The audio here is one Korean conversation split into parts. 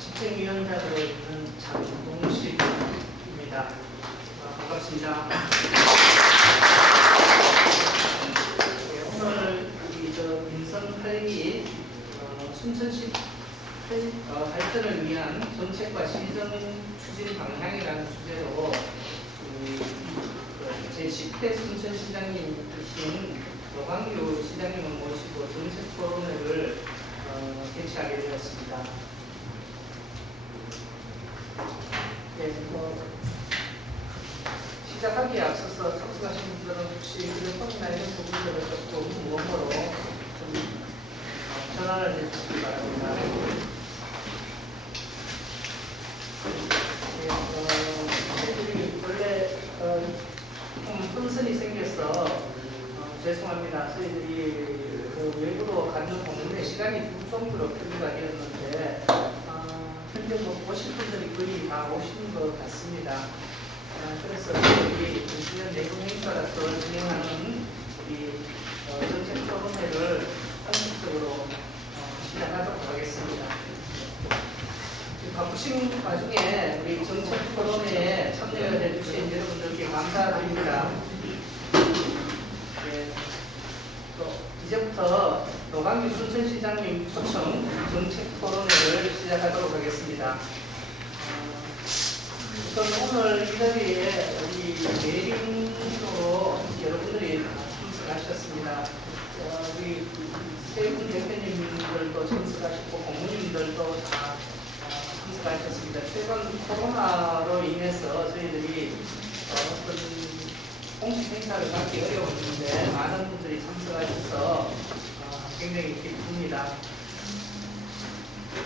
집행위원장으로 있는 장동식입니다. 반갑습니다. 오늘 민선 8기 순천시 발전을 위한 정책과 시정 추진 방향이라는 주제로 제10회 순천시장님이신 노광규 시장님을 모시고 정책 토론회를 개최하게 되었습니다. 네, 시작하기에 앞서서 참석하신 분들은 혹시 확인이나 이런 부분들을 조금 무언가로 좀 전환을 해주시기 바랍니다. 저희들이 원래 혼선이 생겨서 죄송합니다. 저희들이 외부로 갔는데 시간이 두 정도로 표기가 되었는데 현재 오실 분들이 거의 다 오신 것 같습니다. 그래서 저희 전시년 내부 행사라서 진행하는 우리 정책 토론회를 본격적으로 시작하도록 하겠습니다. 바쁘신 와중에 우리 정책 토론회에 참여해 주신 여러분들께 감사드립니다. 네, 또 이제부터 노광규 순천시장님 초청 정책 토론회를 시작하도록 하겠습니다. 우선 오늘 이 자리에 우리 내림으로 여러분들이 참석하셨습니다. 우리 세 분 대표님들도 참석하셨고 공무님들도 다 참석하셨습니다. 최근 코로나로 인해서 저희들이 어떤 공식 행사를 갖기 어려웠는데 많은 분들이 참석하셔서 굉장히 기쁩니다.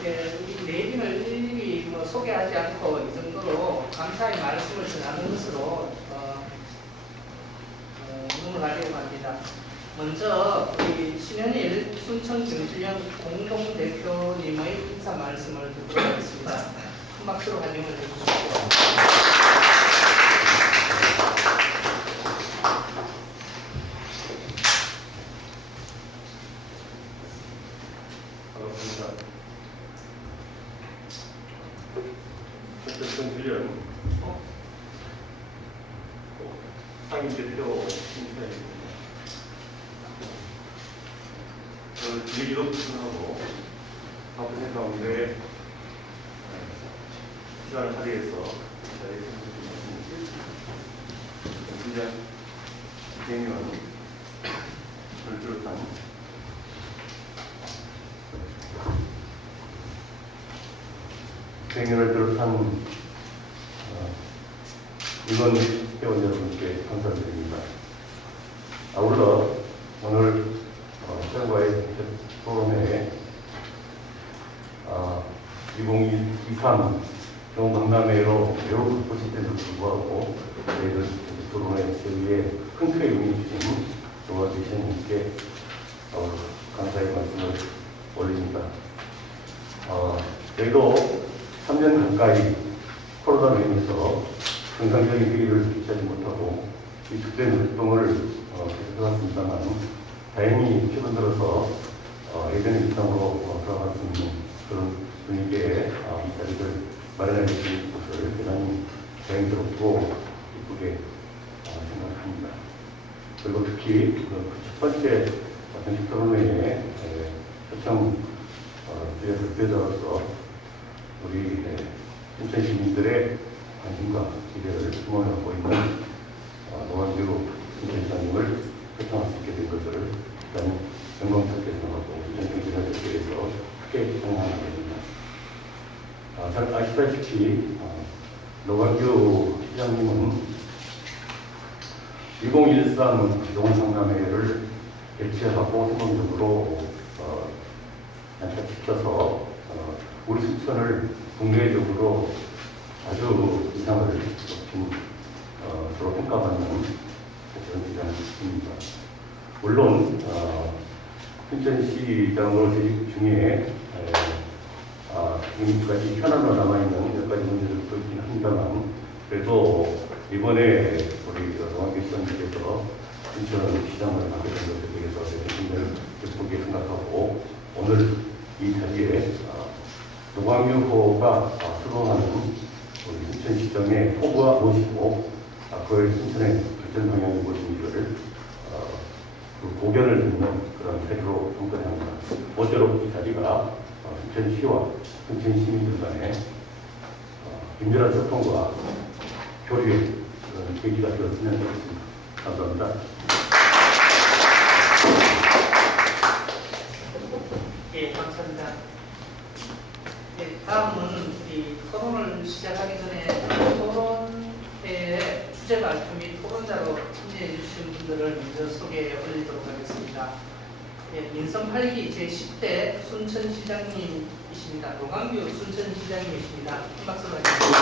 우리 내림을 일일이 소개하지 않고 이 정도로 감사의 말씀을 전하는 것으로 넘어가려고 합니다. 먼저 우리 신현일 순천경실련 공동대표님의 인사 말씀을 듣도록 하겠습니다. 큰 박수로 환영을 해주십시오. 경실련 상임대표 신사입니다. 뒤로 추천하고 바쁘신 가운데 시간을 할애해서 자리에 참석해주신 경실련 대의원을 비롯한 대의원을 비롯한 이번 회원 여러분께 감사드립니다. 아울러 오늘 시장과의 토론회에 2023 경북박람회로 매우 바쁘실 때도 불구하고 저희들 토론회 저희에 큰 틀에 응해주신 동아대신님께 감사의 말씀을 올립니다. 저희도 3년 가까이 코로나로 인해서 정상적인 회의를 개최하지 못하고 위축된 활동을 계속해왔습니다만 다행히 최근 들어서 예전 이상으로 돌아갈 수 있는 그런 분위기에 이 자리를 마련해 주신 것을 대단히 다행스럽고 기쁘게 생각합니다. 그리고 특히 첫 번째 정식 토론회에 초청 대표자로서 우리 순천 시민들의 관심과 기대를 주목하고 있는 노광규 순천시장님을 초청할 수 있게 된 것을 대단히 영광스럽게 생각하고 순천시장님께서 크게 생각하게 됩니다. 잘 아시다시피 노광규 시장님은 2013 경북박람회를 개최하고 성공적으로 안착시켜서 우리 순천을 국내적으로 아주 이상을 높인 서로 평가받는 그런 시장입니다. 물론 순천시장으로 재직 중에 지금까지 현안으로 남아있는 몇 가지 문제들도 있긴 합니다만 그래도 이번에 순천시장을 맡게 된 것에 대해서 대통령을 기쁘게 생각하고 오늘 이 자리에 노광유 후보가 수봉하는 우리 순천시장의 포부와 모시고 앞으로의 순천의 발전 방향이 무엇인지를 그 고견을 듣는 그런 자리로 접근합니다. 모쪼록 이 자리가 순천시와 순천 시민들 간의 긴밀한 소통과 교류의 그런 계기가 되었으면 좋겠습니다. 감사합니다. 예, 감사합니다. 예, 다음은 이 토론을 시작하기 전에 토론회의 주제 발표 및 토론자로 참여해 주신 분들을 먼저 소개해 올리도록 하겠습니다. 예, 민선 8기 제10대 순천시장님이십니다. 노광규 순천시장님이십니다. 큰 박수로 하겠습니다.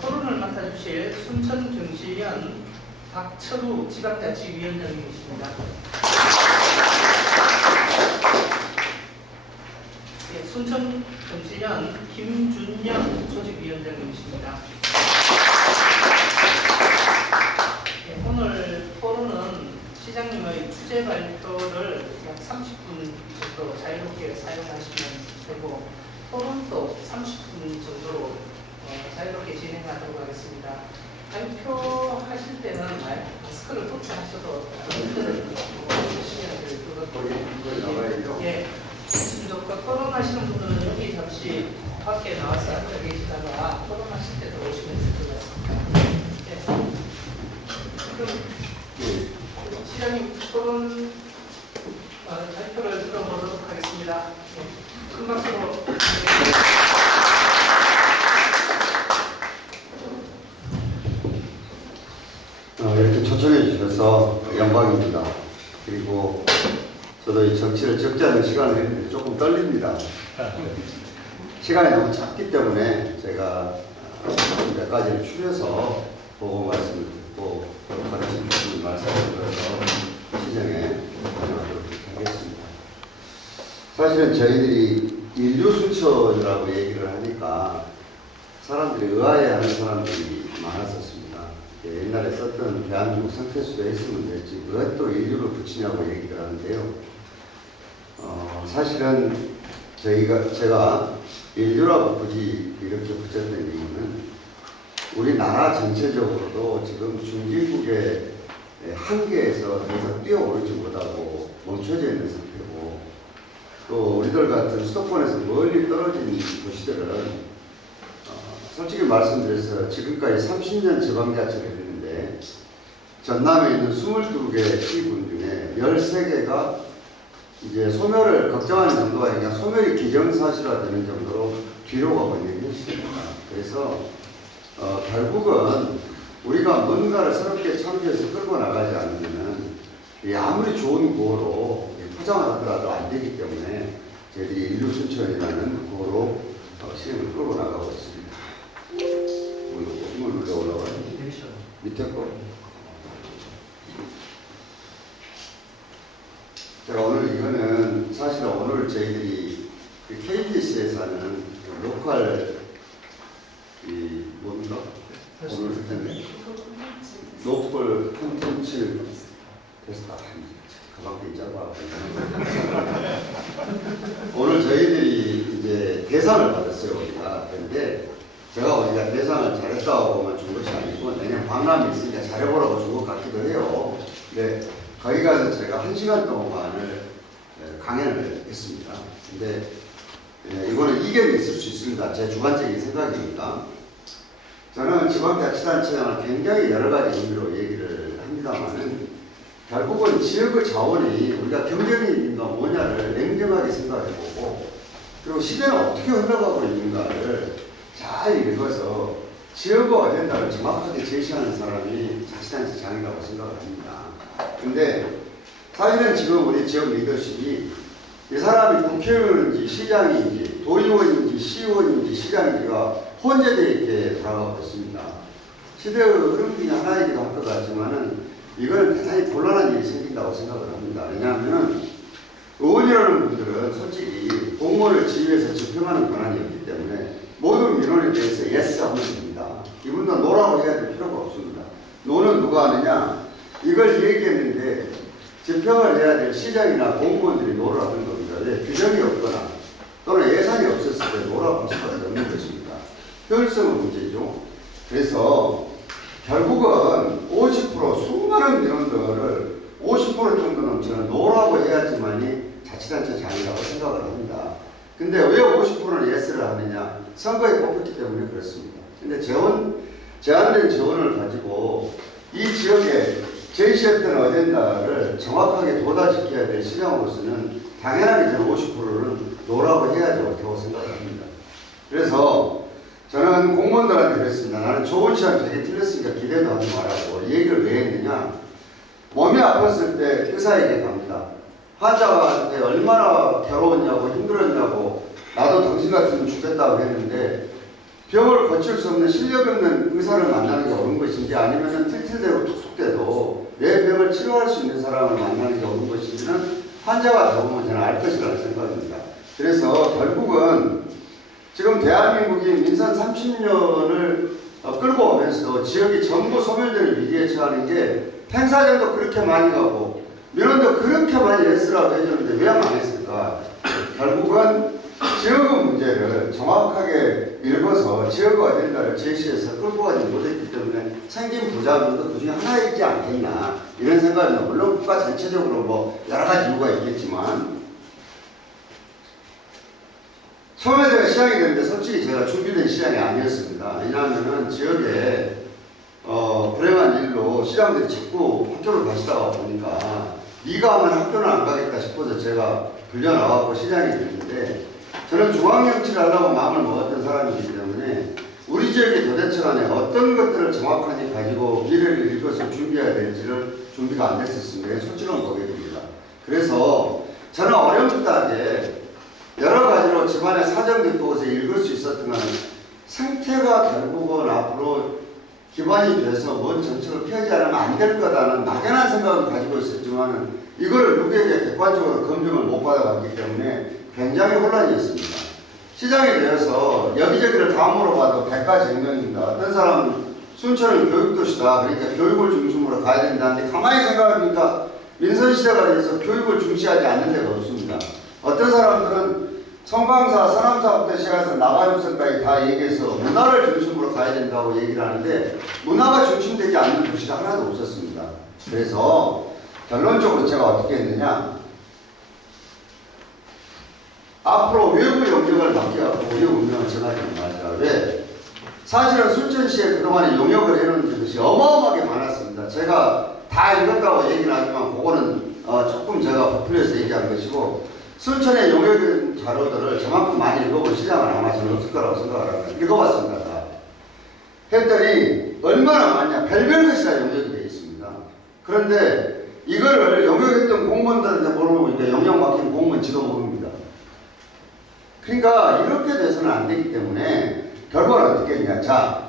토론을 맡아주실 순천경실련 박철우 지방자치위원장님이십니다. 예, 순천경실련 김준영 조직위원장님이십니다. 예, 오늘 토론은 시장님의 주제 발표를 약 30분 정도 자유롭게 사용하시면 되고 토론도 30분 정도로 자유롭게 진행하도록 하겠습니다. 발표하실 때는 마스크를 벗고 하셔도 예, 좋고 토론하시는 분들은 여기 잠시 밖에 나와서 앉아 계시다가 토론하실 때 들어오시면 될 것 같습니다. 예. 그럼 시장님 토론 발표를 들어보도록 하겠습니다. 예. 큰 박수로. 이렇게 초청해 주셔서 영광입니다. 그리고 저도 이 정치를 적지 시간을 했는데 조금 떨립니다. 시간이 너무 작기 때문에 제가 몇 가지를 추려서 보고 말씀을 듣고 가르쳐 주신 말씀을 들어서 시정에 반영하도록 하겠습니다. 사실은 저희들이 인류순천이라고 얘기를 하니까 사람들이 의아해하는 사람들이 많았었습니다. 옛날에 썼던 대한민국 상태수도 했으면 됐지 왜 또 인류를 붙이냐고 얘기를 하는데요. 사실은 제가 인류라고 굳이 이렇게 붙였던 이유는 우리나라 전체적으로도 지금 중진국의 한계에서 더 이상 뛰어오르지 못하고 멈춰져 있는 상태고 또 우리들 같은 수도권에서 멀리 떨어진 도시들은 솔직히 말씀드려서 지금까지 30년 지방자치를 했는데 전남에 있는 22개 시군 중에 13개가 이제 소멸을 걱정하는 정도가 아니라 소멸이 기정사실화되는 정도로 뒤로 가고 있는 현실입니다. 그래서 결국은 우리가 뭔가를 새롭게 창조해서 끌고 나가지 않으면 아무리 좋은 구호로 포장을 하더라도 안 되기 때문에 저희들이 인류순천이라는 구호로 시행을 끌고 나가고 있습니다. 물 눌러 올라가요. 밑에 거. 제가 오늘 이거는 사실 오늘 저희들이 KBS에서 하는 로컬 뭡니까? 오늘 했는데 로컬 콘텐츠 테스트 가방이 짧아. 오늘 저희들이 이제 대상을 받았어요 우리가. 그런데 제가 우리가 대상을 잘했다고 보면 준 것이 아니고 내년 박람회 있으니까 잘해보라고 준 것 같기도 해요. 근데 거기 가서 제가 1시간 동안을 강연을 했습니다. 근데 이거는 이견이 있을 수 있습니다. 제 주관적인 생각이니까. 저는 지방자치단체장을 굉장히 여러 가지 의미로 얘기를 합니다만은 결국은 지역의 자원이 우리가 경쟁력인가 뭐냐를 냉정하게 생각해보고 그리고 시대는 어떻게 흘러가고 있는가를 잘 읽어서 지역의 어젠다를 정확하게 제시하는 사람이 자치단체장이라고 생각을 합니다. 근데 사실은 지금 우리 지역 리더십이 이 사람이 국회의원인지 시장인지 도의원인지 시의원인지 시장인지가 혼재되어 있게 돌아가고 있습니다. 시대의 흐름 중에 하나이기도 할 것 같지만은 이거는 대단히 곤란한 일이 생긴다고 생각을 합니다. 왜냐하면 의원이라는 분들은 솔직히 공무원을 지휘해서 집행하는 권한이 없기 때문에 모든 민원에 대해서 예스 하면 됩니다. 이분도 노라고 해야 될 필요가 없습니다. 노는 누가 하느냐? 이걸 얘기했는데 집행을 해야 될 시장이나 공무원들이 노를 하는 겁니다. 왜? 규정이 없거나 또는 예산이 없었을 때 노라고 할 수밖에 없는 것입니다. 효율성은 문제죠. 그래서 결국은 50% 수많은 민원들을 50% 정도는 저는 노라고 해야지만이 자치단체 장이라고 생각을 합니다. 근데 왜 50%는 예스를 하느냐? 선거에 뽑혔기 때문에 그렇습니다. 근데 제한된 재원을 가지고 이 지역에 제시했던 어젠다를 정확하게 도달시켜야 될 시장으로서는 당연하게 저는 50%는 노라고 해야 되고 생각을 합니다. 그래서 저는 공무원들한테 그랬습니다. 나는 좋은 시간 되게 틀렸으니까 기대도 하지 말라고. 이 얘기를 왜 했느냐? 몸이 아팠을 때 의사에게 갑니다. 환자한테 얼마나 괴로웠냐고 힘들었냐고 나도 당신 같으면 죽겠다고 했는데 병을 고칠 수 없는 실력 없는 의사를 만나는 게 옳은 것인지 아니면 틀틀대로 툭툭대도 내 병을 치료할 수 있는 사람을 만나는 게 옳은 것인지는 환자가 되어보면 저는 알 것이라는 생각입니다. 그래서 결국은 지금 대한민국이 민선 30년을 끌고 오면서도 지역이 전부 소멸되는 위기에 처하는 게 행사장도 그렇게 많이 가고 민원도 그렇게 많이 했으라고 해줬는데 왜 안 했을까? 결국은 지역의 문제를 정확하게 읽어서 지역 어젠다를 제시해서 끌고 가지 못했기 때문에 생긴 부작용도 그 중에 하나이지 않겠나 이런 생각입니다. 물론 국가 전체적으로 뭐 여러 가지 이유가 있겠지만 처음에 제가 시장이 됐는데 솔직히 제가 준비된 시장이 아니었습니다. 왜냐하면 지역에 불행한 일로 시장들이 자꾸 학교를 가시다가 보니까 네가 하면 학교는 안 가겠다 싶어서 제가 불려 나와서 시장이 됐는데 저는 중앙정치를 하려고 마음을 먹었던 사람이기 때문에 우리 지역의 도대체 간에 어떤 것들을 정확하게 가지고 미래를 읽어서 준비해야 될지를 준비가 안 됐었습니다. 솔직한 고백입니다. 그래서 저는 어렵다하게 여러 가지로 집안의 사정도 있고 읽을 수 있었던 건 생태가 결국은 앞으로 기반이 돼서 뭔 정책을 펴지 않으면 안 될 거다는 막연한 생각을 가지고 있었지만 이걸 누구에게 객관적으로 검증을 못 받아갔기 때문에 굉장히 혼란이었습니다. 시장이 되어서 여기저기를 다 물어봐도 100가지 명입니다. 어떤 사람은 순천은 교육도시다. 그러니까 교육을 중심으로 가야 된다는데 가만히 생각해보니까 민선시대가 돼서 교육을 중시하지 않는 데가 없습니다. 어떤 사람들은 성방사, 서남사부터 시작해서 나가주선까지 다 얘기해서 문화를 중심으로 가야 된다고 얘기를 하는데 문화가 중심되지 않는 도시가 하나도 없었습니다. 그래서 결론적으로 제가 어떻게 했느냐, 앞으로 외부 영역을 맡겨갖고 우리 운명을 정하지 말자. 왜? 사실은 순천시에 그동안에 용역을 해놓은 것이 어마어마하게 많았습니다. 제가 다 읽었다고 얘기는 하지만 그거는 조금 제가 부풀려서 얘기한 것이고 순천의 용역 자료들을 저만큼 많이 읽어본 시장은 아마 저는 없을 거라고 생각을 합니다. 읽어봤습니다. 다. 했더니 얼마나 많냐. 별별 것이 다 용역이 되어 있습니다. 그런데 이거를 용역했던 공무원들한테 물어보니까 용역 맡긴 공무원 지도 모릅니다. 그러니까 이렇게 돼서는 안 되기 때문에 결과는 어떻게 했냐. 자,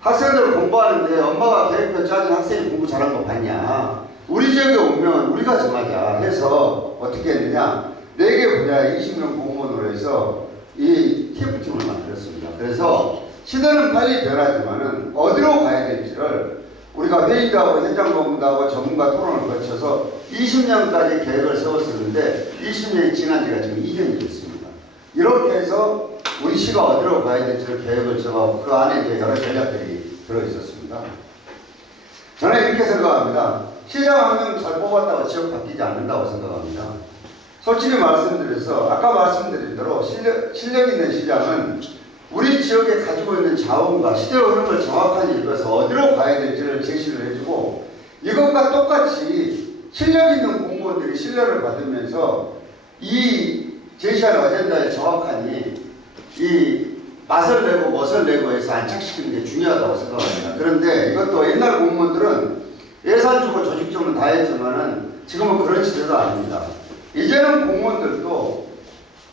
학생들 공부하는데 엄마가 계획표 짜준 학생이 공부 잘한 거 봤냐. 우리 지역에 오면 우리가 정하자 해서 어떻게 했느냐. 4개 분야에 20명 공무원으로 해서 이 TF팀을 만들었습니다. 그래서 시대는 빨리 변하지만은 어디로 가야 될지를 우리가 회의도 하고 현장 공부도 하고 전문가 토론을 거쳐서 20년까지 계획을 세웠었는데 20년이 지난 지가 지금 2년이 됐습니다. 이렇게 해서 우리 시가 어디로 가야 될지를 계획을 정하고 그 안에 이제 여러 전략들이 들어있었습니다. 저는 이렇게 생각합니다. 시장 한 명 잘 뽑았다고 지역 바뀌지 않는다고 생각합니다. 솔직히 말씀드려서 아까 말씀드린 대로 실력 있는 시장은 우리 지역에 가지고 있는 자원과 시대 흐름을 정확하게 읽어서 어디로 가야 될지를 제시를 해주고 이것과 똑같이 실력 있는 공무원들이 신뢰를 받으면서 이 제시한 어젠다에 정확하니 이 맛을 내고 멋을 내고 해서 안착시키는 게 중요하다고 생각합니다. 그런데 이것도 옛날 공무원들은 예산 주고 조직적으로 다 했지만은 지금은 그런 시대도 아닙니다. 이제는 공무원들도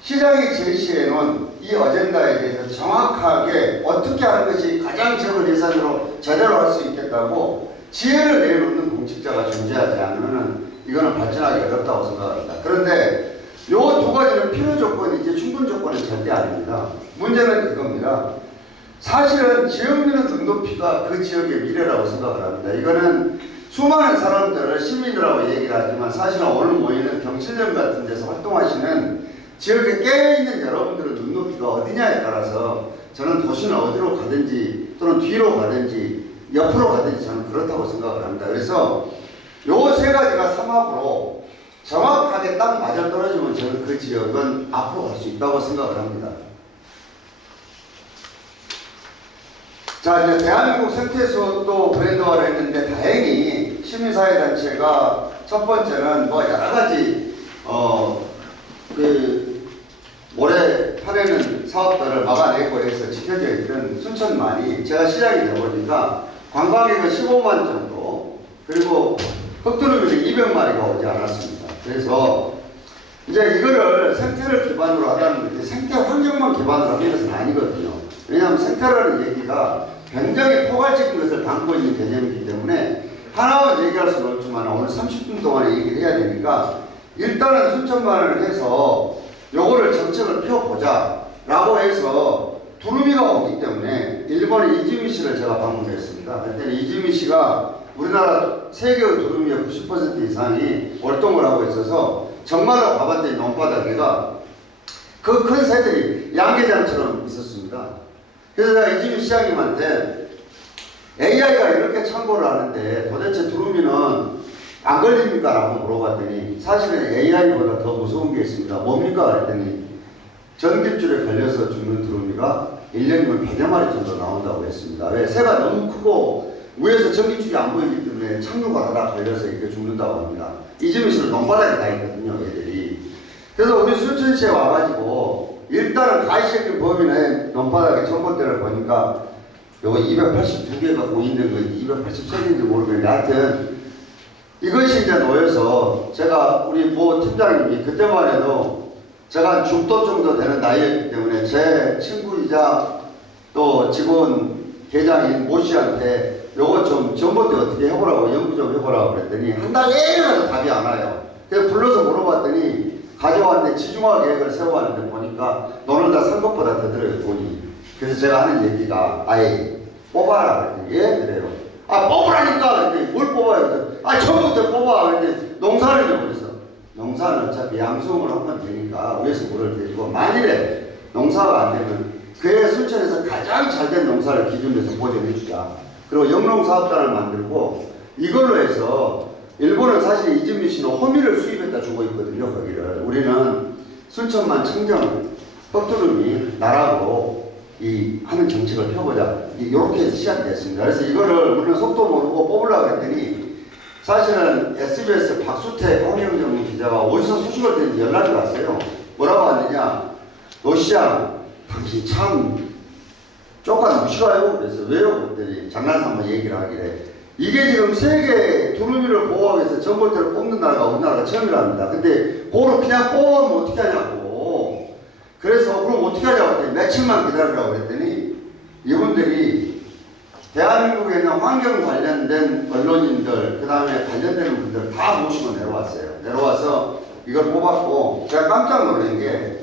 시장이 제시해 놓은 이 어젠다에 대해서 정확하게 어떻게 하는 것이 가장 적은 예산으로 제대로 할 수 있겠다고 지혜를 내놓는 공직자가 존재하지 않으면 이거는 발전하기 어렵다고 생각합니다. 그런데 요 두 가지는 필요 조건이지 충분 조건은 절대 아닙니다. 문제는 이겁니다. 사실은 지역민의 눈높이가 그 지역의 미래라고 생각을 합니다. 이거는 수많은 사람들을 시민이라고 얘기를 하지만 사실은 오늘 모이는 경실련 같은 데서 활동하시는 지역에 깨어있는 여러분들의 눈높이가 어디냐에 따라서 저는 도시는 어디로 가든지 또는 뒤로 가든지 옆으로 가든지 저는 그렇다고 생각을 합니다. 그래서 요 세 가지가 삼합으로 정확하게 딱 맞아떨어지면 저는 그 지역은 앞으로 갈 수 있다고 생각을 합니다. 자, 이제 대한민국 생태수도 브랜드화를 했는데 다행히 시민사회단체가 첫 번째는 뭐 여러 가지 모래 파내는 사업들을 막아내고 해서 지켜져 있던 순천만이 제가 시작이 되보니까 관광객은 15만 정도 그리고 흑두루미는 200마리가 오지 않았습니다. 그래서 이제 이거를 생태를 기반으로 하다는 건데 생태 환경만 기반으로 하는 것은 아니거든요. 왜냐하면 생태라는 얘기가 굉장히 포괄적인 것을 담고 있는 개념이기 때문에 하나만 얘기할 수는 없지만 오늘 30분 동안에 얘기를 해야 되니까 일단은 순천만을 해서 요거를 정책을 펴보자 라고 해서 두루미가 오기 때문에 일본의 이지미 씨를 제가 방문했습니다. 그때 이지미 씨가 우리나라 세계의 두루미의 90% 이상이 월동을 하고 있어서 정말로 가봤더니 논바닥에가 그 큰 새들이 양계장처럼 있었습니다. 그래서 내가 이지미 시장님한테 AI가 이렇게 참고를 하는데 도대체 두루미는 안 걸립니까? 라고 물어봤더니 사실은 AI보다 더 무서운 게 있습니다. 뭡니까? 그랬더니 전깃줄에 걸려서 죽는 두루미가 1년이면 100여 마리 정도 나온다고 했습니다. 왜? 새가 너무 크고 위에서 전깃줄이 안 보이기 때문에 착륙을 하다 걸려서 이렇게 죽는다고 합니다. 이지미 씨는 논바닥에 다 있거든요, 얘들이. 그래서 우리 순천시에 와가지고 일단은 가시적인 범위 내에 논바닥에 첫 번째를 보니까 요거 282개가 공인된 건지 283개인지 모르겠는데 하여튼 이것이 이제 놓여서 제가 우리 모 팀장님이 그때만 해도 제가 중도 정도 되는 나이였기 때문에 제 친구이자 또 직원 계장인 모 씨한테 요거 좀 전봇대 어떻게 해보라고 연구 좀 해보라고 그랬더니 한 달 내내 답이 안 와요. 그래서 불러서 물어봤더니 가져왔는데 지중화 계획을 세워왔는데 보니까 돈을 다 산 것보다 더 들어요, 돈이. 그래서 제가 하는 얘기가 아예 뽑아라 그랬더니 예? 그래요. 아 뽑으라니까! 그랬더니 뭘 뽑아요? 그래서 처음부터 뽑아! 그랬더니 농사를 해버렸어. 농사는 어차피 양수음을 하면 되니까 위에서 물을 대주고 만일에 농사가 안 되면 그의 순천에서 가장 잘된 농사를 기준으로 해서 보존해주자. 그리고 영농사업단을 만들고 이걸로 해서 일본은 사실 이진미 씨는 호미를 수입했다 주고 있거든요. 거기를. 우리는 순천만 청정 흑두루미 나라로 이 하는 정책을 펴보자. 이렇게 해서 시작됐습니다. 그래서 이거를 우리는 속도 모르고 뽑으려고 했더니 사실은 SBS 박수태 홍영정 기자가 어디서 소식을 듣는지 연락이 왔어요. 뭐라고 왔느냐? 노시장 당신 참 쪽가 무시가요? 그래서 왜요? 그랬더니 장난삼아 얘기를 하길래 이게 지금 세계 두루미를 보호하기 위해서 전봇대를 뽑는 나라가 우리나라가 처음이랍니다. 근데 그거를 그냥 뽑으면 어떻게 하냐고. 그래서 그럼 어떻게 하냐고 했더니 며칠만 기다리라고 그랬더니 이분들이 대한민국에 있는 환경 관련된 언론인들, 그 다음에 관련되는 분들 다 모시고 내려왔어요. 내려와서 이걸 뽑았고, 제가 깜짝 놀란 게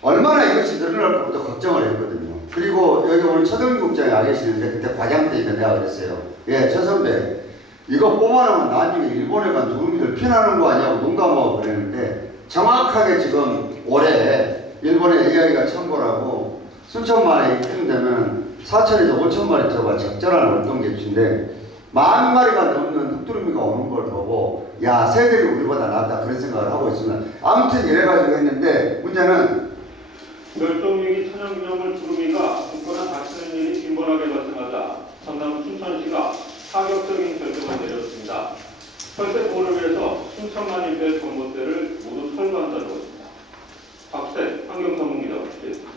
얼마나 이것이 늘어날 것부터 걱정을 했거든요. 그리고 여기 오늘 최동민 국장이 와 계시는데 그때 과장 때인데 내가 그랬어요. 예, 최 선배, 이거 뽑아놓으면 나중에 일본에 간 두루미를 피나는 거 아니냐고 농담하고 그랬는데 정확하게 지금 올해 일본의 AI가 참고라고 순천만에 입금되면 4천에서 5천 마리 정도가 적절한 월동 개수인데 10,000마리가 넘는 흑두루미가 오는 걸 보고 야 새들이 우리보다 낫다 그런 생각을 하고 있습니다. 아무튼 이래가지고 했는데 문제는 멸종위기 천연기념물 두루미가 죽거나 다치는 일이 빈번하게 발생하자 전남 순천시가 파격적인 결정을 내렸습니다. 혈세 보호를 위해서 순천만 일대 전봇대를 모두 철거한다고 했습니다. 박세 환경전문기자 부탁드립니다.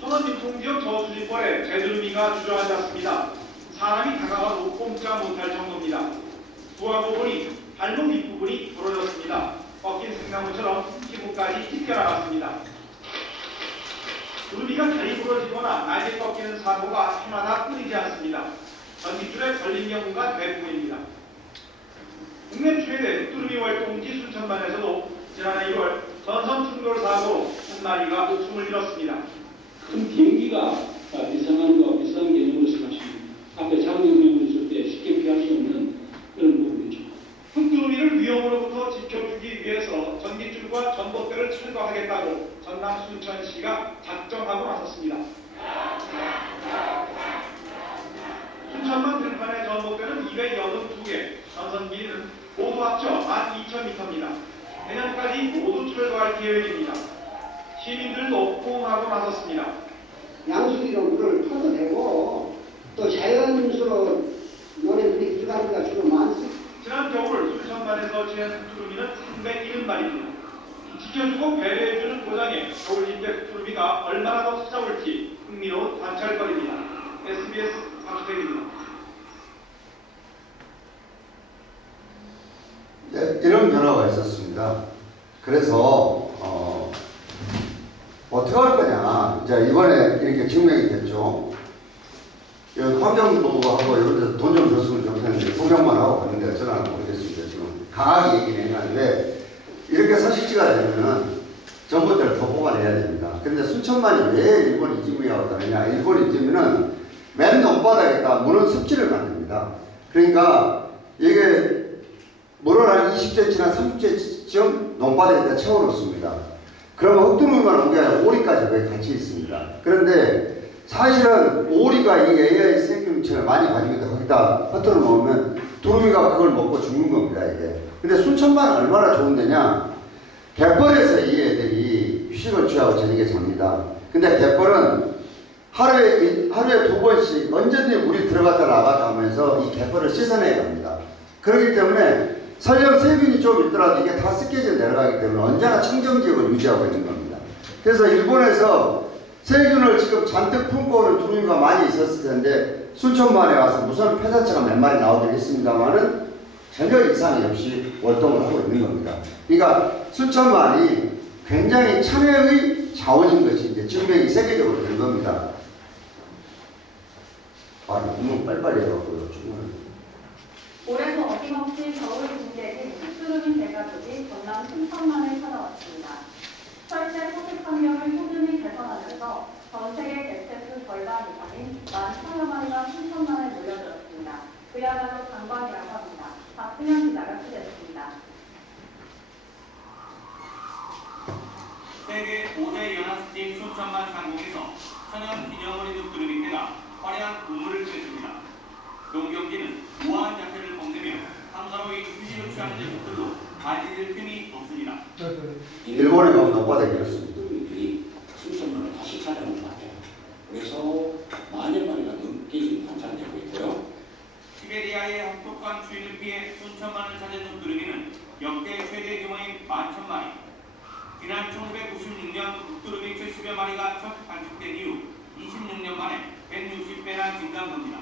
천원진통지역 저수지벌에 개두루미가 주저앉았습니다. 사람이 다가와도 꼼짝 못할 정도입니다. 부하고 보니 발목 윗부분이 부러졌습니다. 꺾인 생나무처럼 피부까지 찢겨나갔습니다. 두루미가 다리 부러지거나 날개 꺾이는 사고가 해마다 끊이지 않습니다. 전깃줄에 걸린 경우가 대부분입니다. 국내 최대 흑두루미 활동지 순천만에서도 지난해 1월 전선 충돌 사고로 한 마리가 목숨을 잃었습니다. 큰 비행기가 비상한 거와 비슷한 개념으로 생각하십니다. 앞에 장애물이 있을 때 쉽게 피할 수 없는 그런 부분이죠. 흙두루미를 위험으로부터 지켜주기 위해서 전깃줄과 전봇대를 철거하겠다고 전남 순천시가 작정하고 나섰습니다. 순천만 들판의 전봇대는 282개, 전선 길이는 모두 합쳐 12,000m입니다. 내년까지 모두 철거할 계획입니다. 시민들도 호응하고 나섰습니다. 양수기로 물을 퍼도 되고 또 자연수로 노래들이 들어가는 가 주로 많습니다. 지난 겨울 순천만에서 지낸 흙두루미는 301마리입니다. 지켜주고 배려해주는 고장에 겨울 임대 흙두루미가 얼마나 더 찾아올지 흥미로운 관찰거리입니다. SBS 박주택입니다. 네, 이런 변화가 있었습니다. 그래서 어떻게 할 거냐. 이제 이번에 이렇게 증명이 됐죠. 환경부하고 이런 데서 돈 좀 줬으면 좋겠는데 구경만 하고 갔는데 저는 모르겠습니다. 지금 강하게 얘기는 했는데 이렇게 서식지가 되면은 전봇대를 더 보관해야 됩니다. 그런데 순천만이 왜 일본 이지무이하고 다르냐. 일본 이지무는 맨 논바닥에다 무는 습지를 만듭니다. 그러니까 이게 물을 한 20cm나 30cm 논바닥에다 채워놓습니다. 그러면 흙두루미만 온 게 아니라 오리까지 거기 같이 있습니다. 그런데 사실은 오리가 이 AI 생명체를 많이 가지고 있다 거기다 흩어져 놓으면 두루미가 그걸 먹고 죽는 겁니다, 이게. 근데 순천만은 얼마나 좋은 데냐? 갯벌에서 이 애들이 휴식을 취하고 저녁에 잡니다. 근데 갯벌은 하루에 2번씩 언제든지 물이 들어갔다 나갔다 하면서 이 갯벌을 씻어내야 합니다. 그렇기 때문에 설령 세균이 좀 있더라도 이게 다 습해져 내려가기 때문에 언제나 청정지역을 유지하고 있는 겁니다. 그래서 일본에서 세균을 지금 잔뜩 품고 오는 두루미가 많이 있었을 텐데 순천만에 와서 무슨 폐사체가 몇 마리 나오긴 했습니다만은 전혀 이상이 없이 월동을 하고 있는 겁니다. 그러니까 순천만이 굉장히 천혜의 자원인 것이 이제 증명이 세계적으로 된 겁니다. 너무 빨리빨리 해갖고요, 정말. 올해도 어김없이 겨울 붕괴인 흙두루미 대가족이 전남 순천만을 찾아왔습니다. 철새 서식 환경을 꾸준히 개선하면서 전 세계 개체수 절반 이상인 11,000여 마리가 순천만에 몰려들었습니다. 그야말로 강광이라고 합니다. 박승현 기자가 취재했습니다. 세계 5대 연합팀 순천만 상공에서 천연 기념어린 흙두루미 떼가 화려한 우물을 쬐줍니다. 농경지는 우아한 자세를 뽐내며 탐사로이 휴식을 취하는 녀석들로 발디딜 틈이 없습니다. 일본에 가면 논바닥이 이렇습니다. 이 순천만을 다시 찾아온 것 같아요. 그래서 만여 마리가 넘게 관찰되고 있고요. 시베리아의 혹독한 추위를 피해 순천만을 찾은 흙두루미는 역대 최대 규모인 11,000마리. 지난 1996년 흙두루미 70여 마리가 첫 관측된 이후 26년 만에 160배나 증가한 겁니다.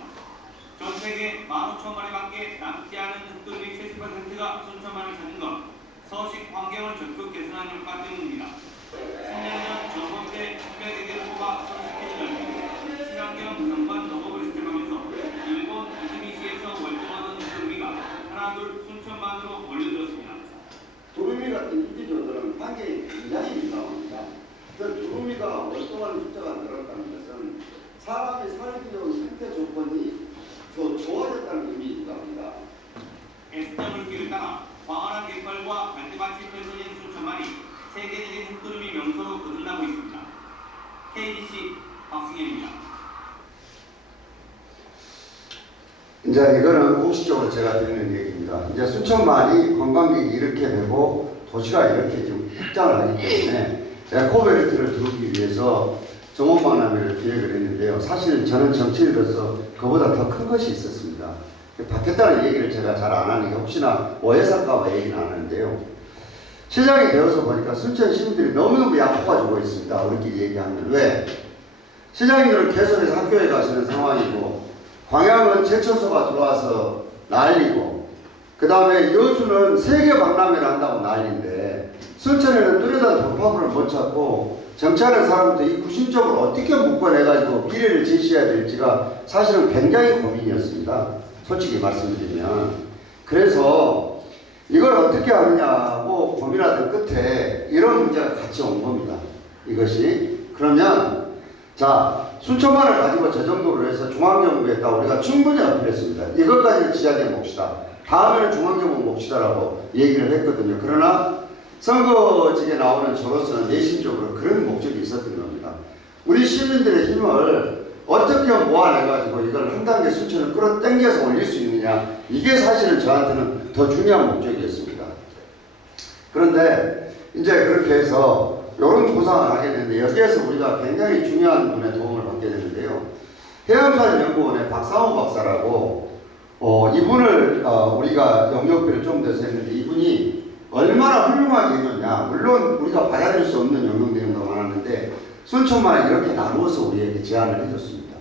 전 세계 15,000마리밖에 남지 않은 흙두루미 70%가 순천만을 찾은 건 서식 환경을 적극 개선한 효과 때문입니다. 10년 전 전봇대 100개를 뽑아 서식지를 넓히고 친환경 경관 농업을 시작하면서 일본 이즈미시에서 월동하던 흙두루미가 하나둘 순천만으로 몰려들었습니다. 두루미 같은 이지조들은 환경이 굉장히 민감합니다. 그 두루미가 월동하는 숫자가 늘었다는 것은 사람이 살기 좋은 생태 조건이 더 좋아졌다는 의미이기도 합니다. S자물길을 따라 광활한 갯벌과 갈대밭이 펼쳐진 순천만이 세계적인 흙두루미 명소로 거듭나고 있습니다. KBC 박승현입니다. 이제 이거는 공식적으로 제가 드리는 얘기입니다. 이제 순천만이 관광객이 이렇게 되고 도시가 이렇게 지금 확장을 하기 때문에 에코벨트를 두르기 위해서 정원박람회를 기획을 했는데요. 사실 저는 정치인으로서 그보다 더 큰 것이 있었습니다. 받겠다는 얘기를 제가 잘 안 하는 게 혹시나 오해살까봐 얘기는 안 하는데요. 시장이 되어서 보니까 순천 시민들이 너무너무 약호가 주고 있습니다. 우리끼리 얘기하면. 왜? 시장님들은 계속해서 학교에 가시는 상황이고 광양은 제철소가 들어와서 난리고 그 다음에 여수는 세계 박람회를 한다고 난리인데 순천에는 뚜렷한 돌파구를 못 찾고 정치하는 사람들 이 구심적으로 어떻게 묶어내가지고 미래를 제시해야 될지가 사실은 굉장히 고민이었습니다. 솔직히 말씀드리면. 그래서 이걸 어떻게 하느냐고 고민하던 끝에 이런 문제가 같이 온 겁니다. 이것이. 그러면 자, 순천만을 가지고 저 정도로 해서 중앙정부에다 우리가 충분히 어필했습니다. 이것까지는 지자체 몫이다. 다음에는 중앙정부 몫이다라고 얘기를 했거든요. 그러나 선거직에 나오는 저로서는 내심적으로 그런 목적이 있었던 겁니다. 우리 시민들의 힘을 어떻게 모아내가지고 이걸 한 단계 순천을 끌어당겨서 올릴 수 있느냐, 이게 사실은 저한테는 더 중요한 목적이었습니다. 그런데 이제 그렇게 해서 이런 구상을 하게 되는데, 여기에서 우리가 굉장히 중요한 분의 도움을 받게 되는데요. 해양수산연구원의 박상호 박사라고 이분을 우리가 영역비를 좀 돼서 했는데, 이분이 얼마나 훌륭하게 해줬냐. 물론 우리가 받아들일 수 없는 영역 내용도 많았는데 순천만을 이렇게 나누어서 우리에게 제안을 해줬습니다.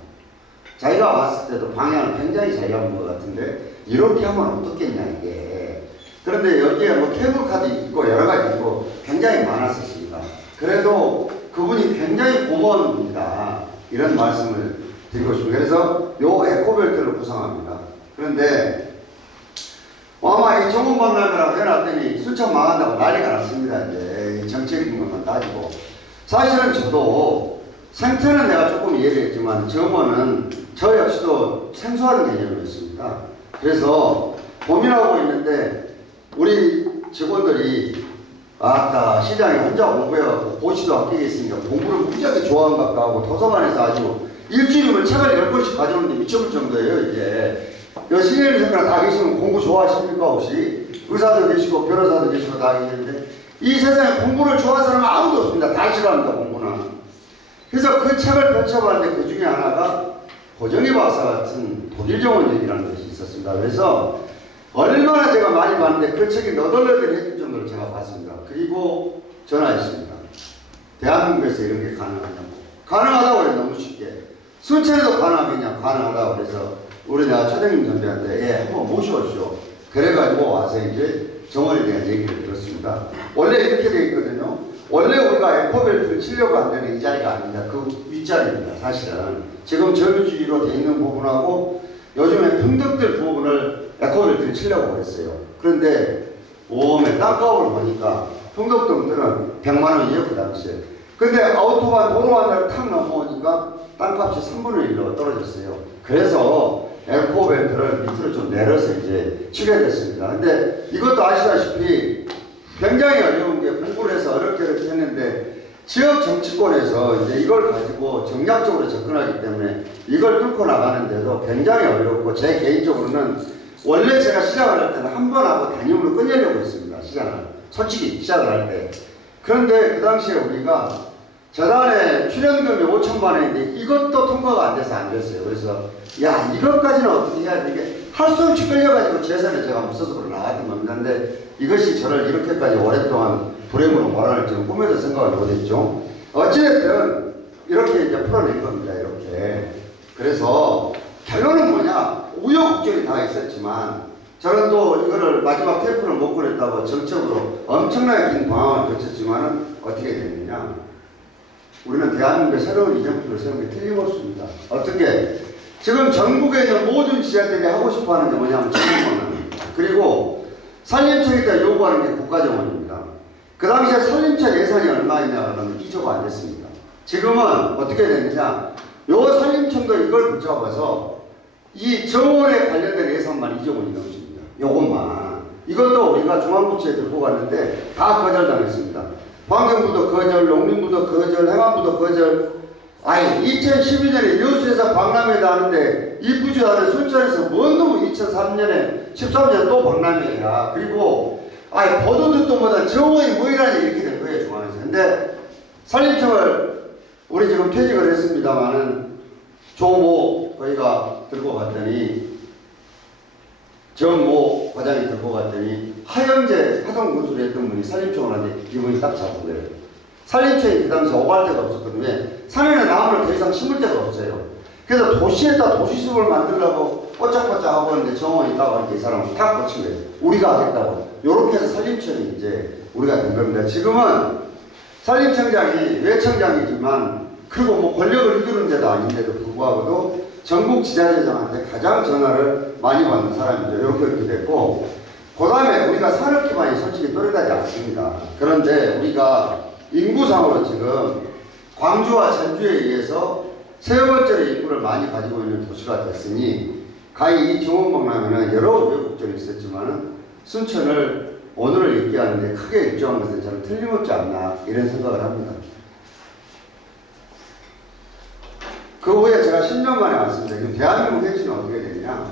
자기가 봤을 때도 방향을 굉장히 잘 잡은 것 같은데 이렇게 하면 어떻겠냐 이게. 그런데 여기에 뭐 케이블카도 있고 여러 가지 있고 굉장히 많았었습니다. 그래도 그분이 굉장히 고마운 분이다, 이런 말씀을 드리고 싶습니다. 그래서 요 에코벨트를 구성합니다. 그런데 아마 이 정원박람회라고 해놨더니 순천 망한다고 난리가 났습니다. 이제 정책적인 것만 따지고. 사실은 저도 생태는 내가 조금 이해를 했지만 정원은 저 역시도 생소한 개념이었습니다. 그래서 고민하고 있는데 우리 직원들이 아따 시장에 혼자 공부해갖고 고시도 학교에 있으니까 공부를 무지하게 좋아하는 것 같고 도서관에서 아주 일주일이면 책을 10권씩 가져오는데 미쳐볼 정도예요. 이게 시민생활 다 계시면 공부 좋아하십니까? 혹시 의사도 계시고 변호사도 계시고 다 계시는데 이 세상에 공부를 좋아하는 사람은 아무도 없습니다. 다 싫어합니다, 공부는. 그래서 그 책을 펼쳐봤는데 그 중에 하나가 고정희 박사 같은 독일 정원 얘기라는 것이 있었습니다. 그래서 얼마나 제가 많이 봤는데 그 책이 너덜너덜해질 정도로 제가 봤습니다. 그리고 전화했습니다. 대한민국에서 이런 게 가능하냐고. 가능하다고 그래, 너무 쉽게. 순천에도 가능하겠냐, 가능하다고 그래서 우리나라 최대님 선배한테 예, 한번 모셔오시오. 그래가지고 와서 이제 정원에 대한 얘기를 들었습니다. 원래 이렇게 돼 있거든요. 원래 우리가 에코벨트를 치려고 한다는 이 자리가 아닙니다. 그 윗자리입니다. 사실은 지금 점유주의로 돼 있는 부분하고 요즘에 평덕들 부분을 에코벨트를 치려고 그랬어요. 그런데 오메 땅값을 보니까 평덕동들은 100만 원이에요, 그 당시에. 근데 아우토반 도로 하나를 탁 넘어오니까 땅값이 3분의 1로 떨어졌어요. 그래서 에코벨트를 밑으로 좀 내려서 이제 치게 됐습니다. 근데 이것도 아시다시피 굉장히 어려운 게 공부를 해서 어렵게 했는데 지역 정치권에서 이제 이걸 가지고 정략적으로 접근하기 때문에 이걸 뚫고 나가는데도 굉장히 어렵고, 제 개인적으로는 원래 제가 시작을 할 때는 한 번 하고 단임으로 끝내려고 했습니다. 시작을. 솔직히 시작을 할 때. 그런데 그 당시에 우리가 재단에 출연금이 5천만 원인데 이것도 통과가 안 돼서 안 됐어요. 그래서 야, 이것까지는 어떻게 해야 돼? 이게 할 수 없이 끌려가지고 재산에 제가 무소속으로 나왔던 겁니다. 근데 이것이 저를 이렇게까지 오랫동안 불행으로 몰아낼 줄은 꿈에도 생각을 못했죠. 어찌됐든 이렇게 이제 풀어낸 겁니다. 이렇게. 그래서 결론은 뭐냐? 우여곡절이 다 있었지만 저는 또 이거를 마지막 테이프를 못 꺼냈다고 정책으로 엄청나게 긴 방황을 거쳤지만은 어떻게 됐느냐? 우리는 대한민국의 새로운 이정표를 세운 게 틀림없습니다. 어떻게? 지금 전국에 있는 모든 지자들이 하고 싶어 하는 게 뭐냐면 정원은, 그리고 산림청에다 요구하는 게 국가정원입니다. 그 당시에 산림청 예산이 얼마이냐 그러면 2조가 안 됐습니다. 지금은 어떻게 됐느냐? 요 산림청도 이걸 붙잡아서 이 정원에 관련된 예산만 2조 원이 넘습니다. 요것만. 이것도 우리가 중앙부처에 들고 갔는데 다 거절당했습니다. 환경부도 거절, 농림부도 거절, 해관부도 거절. 아니 2012년에 여수에서 박람회도 하는데 이쁘지도 않은 순천에서 뭔 놈은 2003년에 13년 또 박람회야. 그리고 아니 보도 듣도 못한 정원이 뭐이라니 이렇게 된 거예요, 중앙에서. 근데 산림청을 우리 지금 퇴직을 했습니다만은 조모 거기가 들고 갔더니 정모 과장이 들고 갔더니 하영재 하동군수를 했던 분이 산림청을 하는데 이분이 딱 잡은 거예요. 산림청이 그 당시 오갈 데가 없었거든요. 산에는 나무를 더 이상 심을 데가 없어요. 그래서 도시에다 도시숲을 만들려고 뽀짝뽀짝 하고 있는데 정원이 있다고 하니까 이 사람은 탁 꽂힌 거예요. 우리가 하겠다고. 요렇게 해서 산림청이 이제 우리가 된 겁니다. 지금은 산림청장이 외청장이지만 그리고 뭐 권력을 이루는 데도 아닌데도 불구하고도 전국 지자체장한테 가장 전화를 많이 받는 사람이죠. 이렇게 됐고, 그 다음에 우리가 산업 기반이 솔직히 또렷하지 않습니다. 그런데 우리가 인구상으로 지금 광주와 전주에 의해서 세 번째로 인구를 많이 가지고 있는 도시가 됐으니 가히 이 정원박람회는 여러 우여곡절이 있었지만은 순천을 오늘을 있게 하는데 크게 일조한 것은 저는 틀림없지 않나 이런 생각을 합니다. 그 후에 제가 10년 만에 왔습니다. 지금 대한민국 현실은 어떻게 되느냐?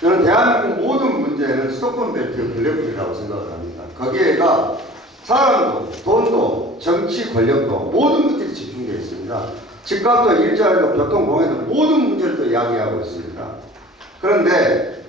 저는 대한민국 모든 문제는 수도권 벨트 블랙홀이라고 생각을 합니다. 거기에가 사람도, 돈도, 정치 권력도 모든 것들이 집중되어 있습니다. 집값도, 일자리도, 교통공해도 모든 문제를 또 이야기하고 있습니다. 그런데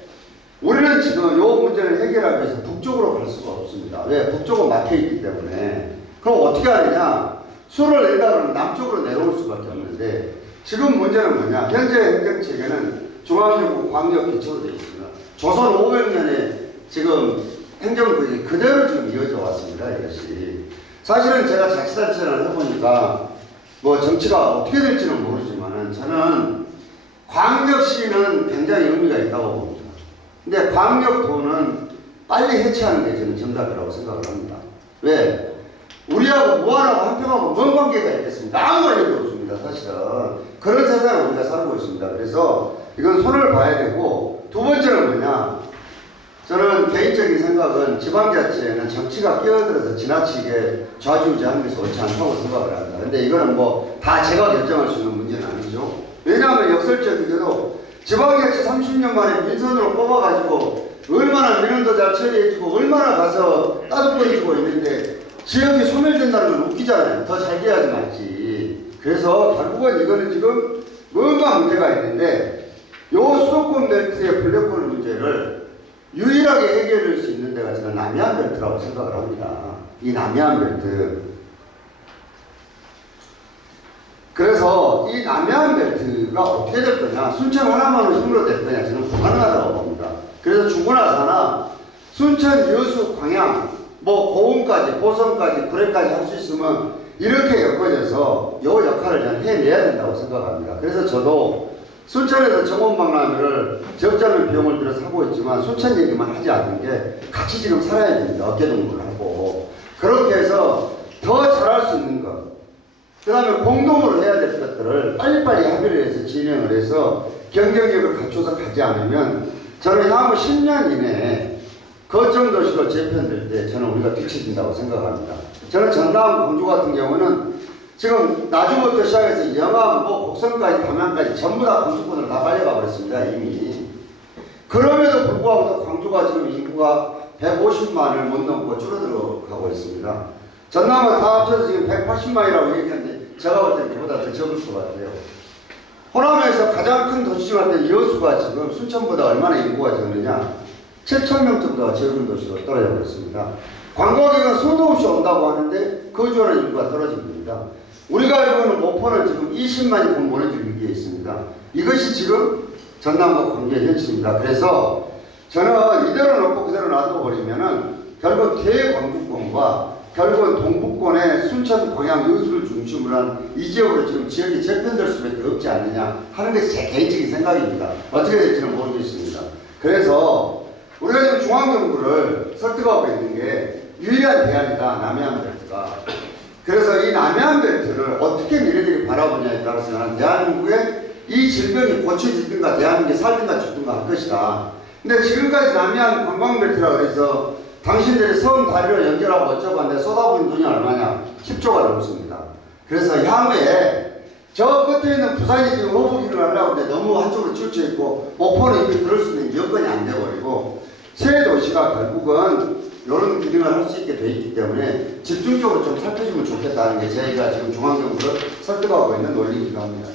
우리는 지금 이 문제를 해결하기 위해서 북쪽으로 갈 수가 없습니다. 왜? 북쪽은 막혀있기 때문에. 그럼 어떻게 하느냐? 수를 낸다 그러면 남쪽으로 내려올 수밖에 없는데 지금 문제는 뭐냐? 현재 행정체계는 중앙정부 광역 기초로 되어 있습니다. 조선 500년에 지금 행정국이 그대로 지금 이어져 왔습니다. 이것이. 사실은 제가 자치단체를 해보니까 뭐 정치가 어떻게 될지는 모르지만은 저는 광역시는 굉장히 의미가 있다고 봅니다. 근데 광역도는 빨리 해체하는 게 저는 정답이라고 생각을 합니다. 왜? 우리하고 무한하고 한평하고 뭔 관계가 있겠습니까? 아무 관계도 없습니다. 사실은. 그런 세상에 우리가 살고 있습니다. 그래서 이건 손을 봐야 되고 두 번째는 뭐냐? 저는 개인적인 생각은 지방자치에는 정치가 끼어들어서 지나치게 좌지우지하는 것이 옳지 않다고 생각을 합니다. 근데 이거는 뭐 다 제가 결정할 수 있는 문제는 아니죠. 왜냐하면 역설적이게도 지방자치 30년 만에 민선으로 뽑아가지고 얼마나 민원도 잘 처리해주고 얼마나 가서 따뜻거리고 있는데 지역이 소멸된다는 건 웃기잖아요. 더 잘 돼야지 맞지. 그래서 결국은 이거는 지금 뭔가 문제가 있는데 요 수도권 벨트의 블랙홀 문제를 유일하게 해결할 수 있는 데가 저는 남해안 벨트라고 생각을 합니다. 이 남해안 벨트. 그래서 이 남해안 벨트가 어떻게 될 거냐, 순천 하나만으로 힘으로 될 거냐, 저는 불가능하다고 봅니다. 그래서 주구나사나 순천, 여수, 광양, 뭐 고흥까지, 보성까지, 구례까지 할 수 있으면 이렇게 엮어져서 이 역할을 저는 해내야 된다고 생각합니다. 그래서 저도 순천에서 정원박람회를 적잖은 비용을 들여서 하고 있지만 순천 얘기만 하지 않는 게 같이 지금 살아야 됩니다. 어깨동무를 하고. 그렇게 해서 더 잘할 수 있는 것, 그 다음에 공동으로 해야 될 것들을 빨리빨리 합의를 해서 진행을 해서 경쟁력을 갖춰서 가지 않으면 저는 향후 10년 이내에 거점도시로 재편될 때 저는 우리가 뒤처진다고 생각합니다. 저는 전남, 광주 같은 경우는 지금 나주부터 시작해서 영암, 뭐 곡성까지, 담양까지 전부 다 광주권으로 다 빨려가 버렸습니다. 이미. 그럼에도 불구하고 또 광주가 지금 인구가 150만을 못 넘고 줄어들어 가고 있습니다. 전남은 다 합쳐서 지금 180만이라고 얘기하는데 제가 볼 때는 그보다 더 적을 것 같아요. 호남에서 가장 큰 도시지만 여수가 지금 순천보다 얼마나 인구가 적느냐? 7,000명 정도가 적은 도시로 떨어져 버렸습니다. 관광객은 수도 없이 온다고 하는데 거주하는 인구가 떨어진 겁니다. 우리가 알고는 목포는 지금 20만이 돈 보내줄 위기에 있습니다. 이것이 지금 전남과 광주의 현실입니다. 그래서 저는 이대로 놓고 그대로 놔둬버리면은 결국 대광주권과 결국은 동북권의 순천, 광양, 여수를 중심으로 한 이 지역으로 지금 지역이 재편될 수밖에 없지 않느냐 하는 것이 제 개인적인 생각입니다. 어떻게 될지는 모르겠습니다. 그래서 우리가 지금 중앙정부를 설득하고 있는 게 유일한 대안이다, 남해안 벨트가. 그래서 이 남해안 벨트를 어떻게 니네들이 바라보냐에 따라서 나는 대한민국의 이 질병이 고쳐지든가 대한민국이 살든가 죽든가 할 것이다. 근데 지금까지 남해안 관광벨트라고 해서 당신들이 섬 다리로 연결하고 어쩌고 하는데 쏟아부은 돈이 얼마냐? 10조가 넘습니다. 그래서 향후에 저 끝에 있는 부산이 지금 호흡기를 하려고 하는데 너무 한쪽으로 치우쳐있고 목포는 이미 그럴 수 있는 여건이 안 돼버리고 새 도시가 결국은 이런 기능을 할 수 있게 돼 있기 때문에 집중적으로 좀 살펴주면 좋겠다는 게 저희가 지금 중앙정부를 설득하고 있는 논리이기도 합니다.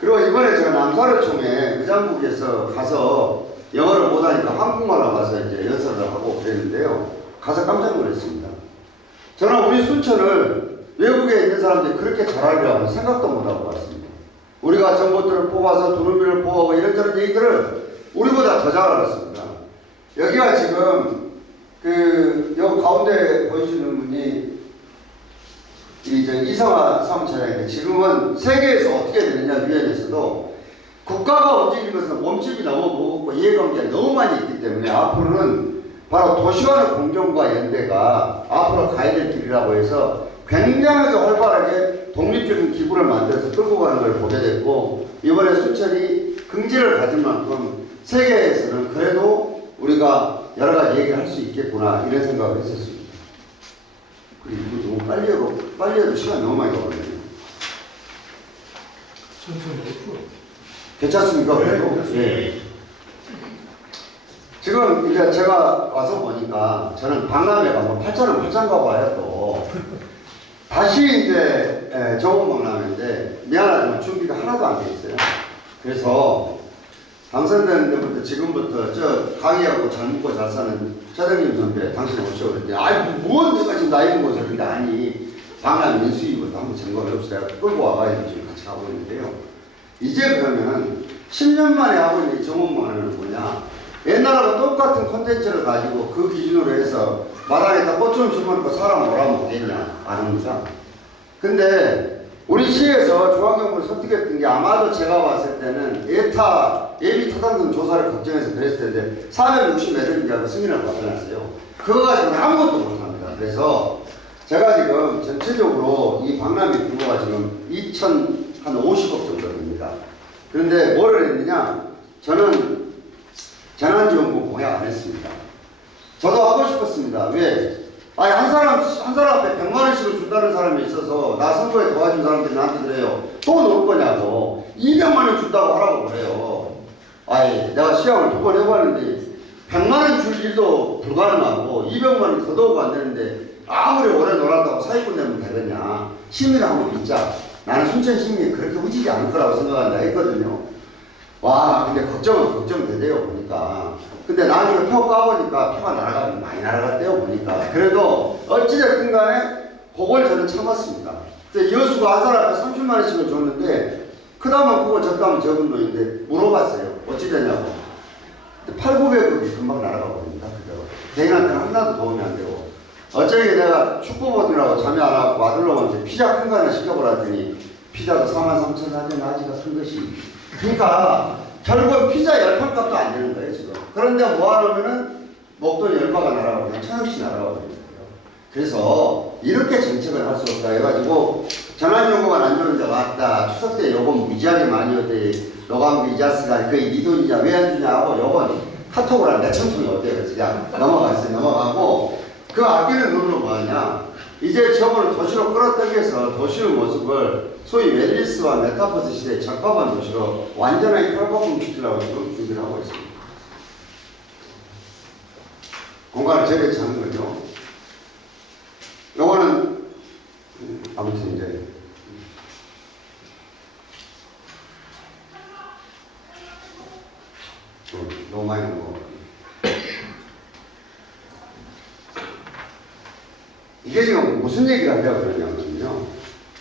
그리고 이번에 제가 남사로총에 의장국에서 가서 영어를 못하니까 한국말로 가서 이제 연설을 하고 그랬는데요. 가서 깜짝 놀랐습니다. 저는 우리 순천을 외국에 있는 사람들이 그렇게 잘하리라고 생각도 못하고 왔습니다. 우리가 정보들을 뽑아서 두루미를 뽑아오고 이런저런 얘기들을 우리보다 더 잘 알았습니다. 여기가 지금 요 가운데 보이시는 분이 이성화 사무처장인데 지금은 세계에서 어떻게 되느냐 유엔에서도 국가가 움직이는 것은 몸집이 너무 무겁고 이해관계가 너무 많이 있기 때문에 앞으로는 바로 도시간의 공정과 연대가 앞으로 가야 될 길이라고 해서 굉장하게 활발하게 독립적인 오래됐고 이번에 순천이 긍지를 가진 만큼 세계에서는 그래도 우리가 여러 가지 얘기를 할 수 있겠구나 이런 생각을 했었습니다. 그리고 이거 너무 빨리 해도 시간이 너무 많이 가거든요. 괜찮습니까? 그래도? 네. 지금 이제 제가 와서 보니까 저는 박람회 가면 8,000가 봐요 또. 다시 이제 정원 박람회인데 미안하지만 준비가 하나도 안 돼 있어요. 그래서 당선된 데부터 지금부터 저 강의하고 잘 먹고 잘 사는 차장님 선배 당신 오시오 그랬더니 아이 뭔 내가 지금 나이 먹어서 그런데 아니 박람회 인수위부터 한번 점검해 봅시다. 끌고 와가지고 지금 같이 가고 있는데요. 이제 그러면 10년 만에 하고 있는 이 정원 박람회는 뭐냐? 옛날하고 똑같은 콘텐츠를 가지고 그 기준으로 해서 마당에다 꽃 좀 심어놓고 사람 몰아먹겠냐? 안 합니다. 근데 우리 시에서 중앙정부를 설득했던 게 아마도 제가 봤을 때는 예비 타당성 조사를 걱정해서 그랬을 텐데 460매듭인가고 승인을 받아놨어요. 그거 가지고는 아무것도 못합니다. 그래서 제가 지금 전체적으로 이 박람회 규모가 지금 2,050억 정도 됩니다. 그런데 뭐를 했느냐? 저는 재난지원금 공약 안 했습니다. 저도 하고 싶었습니다. 왜? 아니, 한 사람 앞에 100만원씩을 준다는 사람이 있어서 나 선거에 도와준 사람들이 나한테 그래요. 또 놓을 거냐고. 200만원 준다고 하라고 그래요. 아니, 내가 시험을 2번 해봤는데 100만원 줄 일도 불가능하고 200만원 더 더우고 안 되는데 아무리 오래 놀았다고 사기꾼 되면 되겠냐. 시민을 한번 믿자. 나는 순천 시민이 그렇게 후지지 않을 거라고 생각한다 했거든요. 와, 근데 걱정되대요, 보니까. 근데 나중에 표 까보니까 표가 날아가면 많이 날아갔대요, 보니까. 그래도 어찌됐든 간에 그걸 저는 참았습니다. 근데 여수가 한 사람 앞에 30만원씩을 줬는데 크다면 크고 적다면 적은 돈인데 물어봤어요. 어찌 되냐고. 8,900억이 금방 날아가버립니다, 그대로. 개인한테는 하나도 도움이 안 되고. 어쩌게 내가 축구 보느라고 잠이 안 와서 아들놈한테 피자 큰 거 하나 시켜보라더니 피자도 43,000원 아지가 큰 것이. 그러니까 결국 피자 10판 값도 안 되는 거예요, 지금. 그런데 모아놓으면은 목돈 10바가 날아가고 1,000원씩 날아가거든요. 그래서 이렇게 정책을 할 수 없다 해가지고 전환요금은 안 주는데 왔다. 추석 때 요금 무지하게 많이 오대. 노광규 이 자스가 거의 네 돈이냐 왜 안 주냐 하고 요건 카톡으로 한 몇천 통이 오대요. 그래서 그냥 넘어갔어요. 넘어가고 그 아끼는 돈으로 뭐하냐. 이제 저번을 도시로 끌어당겨서 도시의 모습을 소위 웰리스와 메타버스 시대의 적합한 도시로 완전하게 탈바꿈시키려고 지금 준비를 하고 있습니다. 공간을 재배치하는 거죠. 요거는 아무튼 이제 너무 많이 한 거. 이게 지금 무슨 얘기를 하려고 그러냐면요.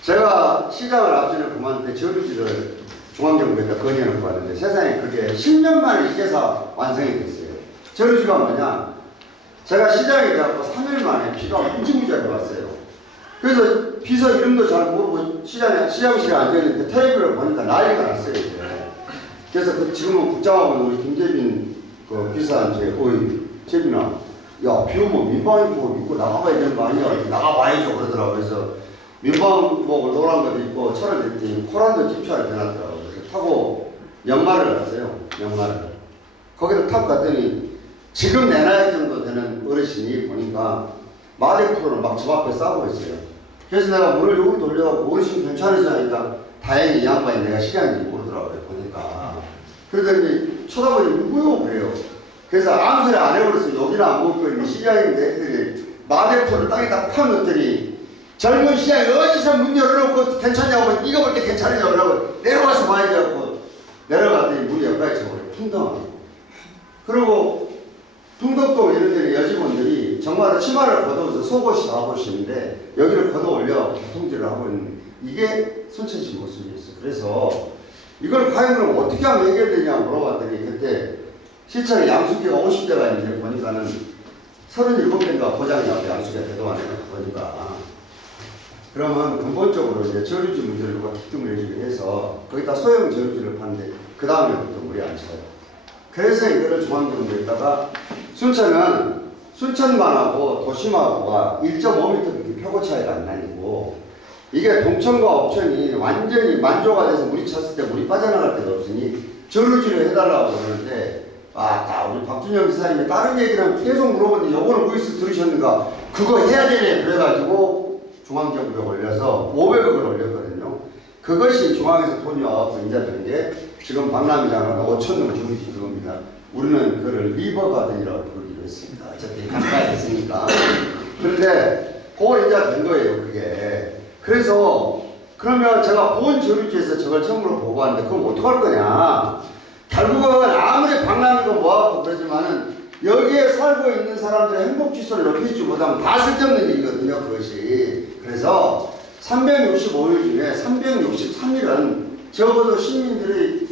제가 시장을 앞전에 그만둔 때 저류지를 중앙정부에다 건의해놓고 왔는데 세상에 그게 10년 만에 이제서 완성이 됐어요. 저류지가 뭐냐? 제가 시장에 가고 3일 만에 비가 무지무지하게 왔어요. 그래서 비서 이름도 잘 모르고 시장실에 앉아있는데 테이블을 보니까 난리가 났어요. 이제. 그래서 지금은 국장하고 우리 김재빈 그 비서한테 어이 재빈아 야 비 오면 민방위복 입고 나가봐야 되는 거 아니야? 나가봐야죠 그러더라고요. 그래서 민방복을 노란 것도 입고 차를 댔더니 코란도 집차를 대놨더라고요. 그래서 타고 연말을 갔어요. 연말을. 거기를 타고 갔더니 지금 내 나이 정도 되는 어르신이 보니까 마대프로를 막 집 앞에 싸고 있어요. 그래서 내가 문을 여기 돌려갖고 어르신 괜찮으시냐 하니까 다행히 이 양반이 내가 시장인지 모르더라고요. 보니까. 그러더니 쳐다보니 누구요? 그래요. 그래서 아무 소리 안 해버렸어요. 여기는 안 먹고 있는 시장인데 했더니 마대프로를 땅에다 파놓더니 젊은 시장이 어디서 문 열어놓고 괜찮냐고 이거 볼 때 괜찮으냐고 그러고 내려가서 봐야지 하고 내려갔더니 문이 여기까지 쳐버려요. 풍덩하게. 그리고 풍덕동 이런 데는 여직원들이 정말 치마를 걷어서 속옷이 나와보시는데 여기를 걷어 올려 교통질을 하고 있는 이게 순천시 모습이었어요. 그래서 이걸 과연 그럼 어떻게 하면 해결되냐 물어봤더니 그때 실천에 양수기가 50대가 있는데 보니까는 37개인가 고장이 나고 양수기가 대동안에 보니까 그러면 근본적으로 이제 저류지 문제를 누가 기둥을 해주게 해서 거기다 소형 저류지를 파는데 그 다음에부터 물이 안 차요. 그래서 이거를 중앙정부에다가 순천은 순천만하고 도심하고가 1.5m밖에 표고 차이가 안 나고 이게 동천과 업천이 완전히 만조가 돼서 물이 찼을 때 물이 빠져나갈 데가 없으니 저루지를 해달라고 그러는데 우리 박준영 기사님이 다른 얘기는 계속 물어보는데 요거는 어디서 들으셨는가 그거 해야 되네 그래가지고 중앙정부에 올려서 500억을 올렸거든요. 그것이 중앙에서 돈이 와서 인자된 게 지금 박남희장은 5천 원 주문이 그겁니다. 우리는 그걸 리버가든이라고 부르기로 했습니다. 어차피 가까이 있으니까. 그런데 그걸 인자된 거예요 그게. 그래서 그러면 제가 본 저류지에서 저걸 처음으로 보고 왔는데 그럼 어떡할 거냐. 결국은 아무리 박람회도 뭐하고 그러지만은 여기에 살고 있는 사람들의 행복지수를 높이지 못하면 다 쓸데없는 일이거든요 그것이. 그래서 365일 중에 363일은 적어도 시민들이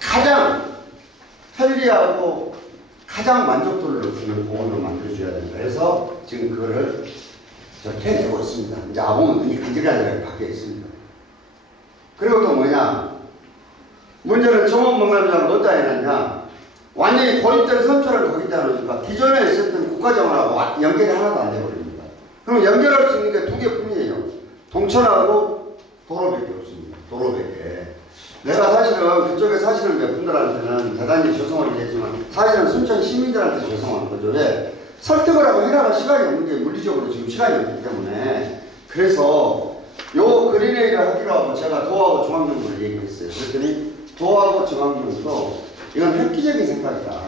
가장 편리하고 가장 만족도를 높이는 공원으로 만들어줘야 된다. 그래서 지금 그거를 해내고 있습니다. 이제 아보면 눈이 간질간질하게 바뀌어 있습니다. 그리고 또 뭐냐. 문제는 정원박람회장을 어디다 해놨냐. 완전히 고립된 선처를 거기다 놓으니까 기존에 있었던 국가정원하고 연결이 하나도 안 돼버립니다. 그럼 연결할 수 있는 게 두 개뿐이에요. 동천하고 도로밖에 없습니다. 도로밖에. 내가 사실은 그쪽에 사시는 몇 분들한테는 대단히 죄송하게 되지만 사실은 순천 시민들한테 죄송한 거죠. 왜? 설득을 하고 해나갈 시간이 없는 게 물리적으로 지금 시간이 없기 때문에. 그래서 요 그린웨이를 하기로 하고 제가 도하고 중앙정부를 얘기했어요. 그랬더니 도하고 중앙정부도 이건 획기적인 생각이다.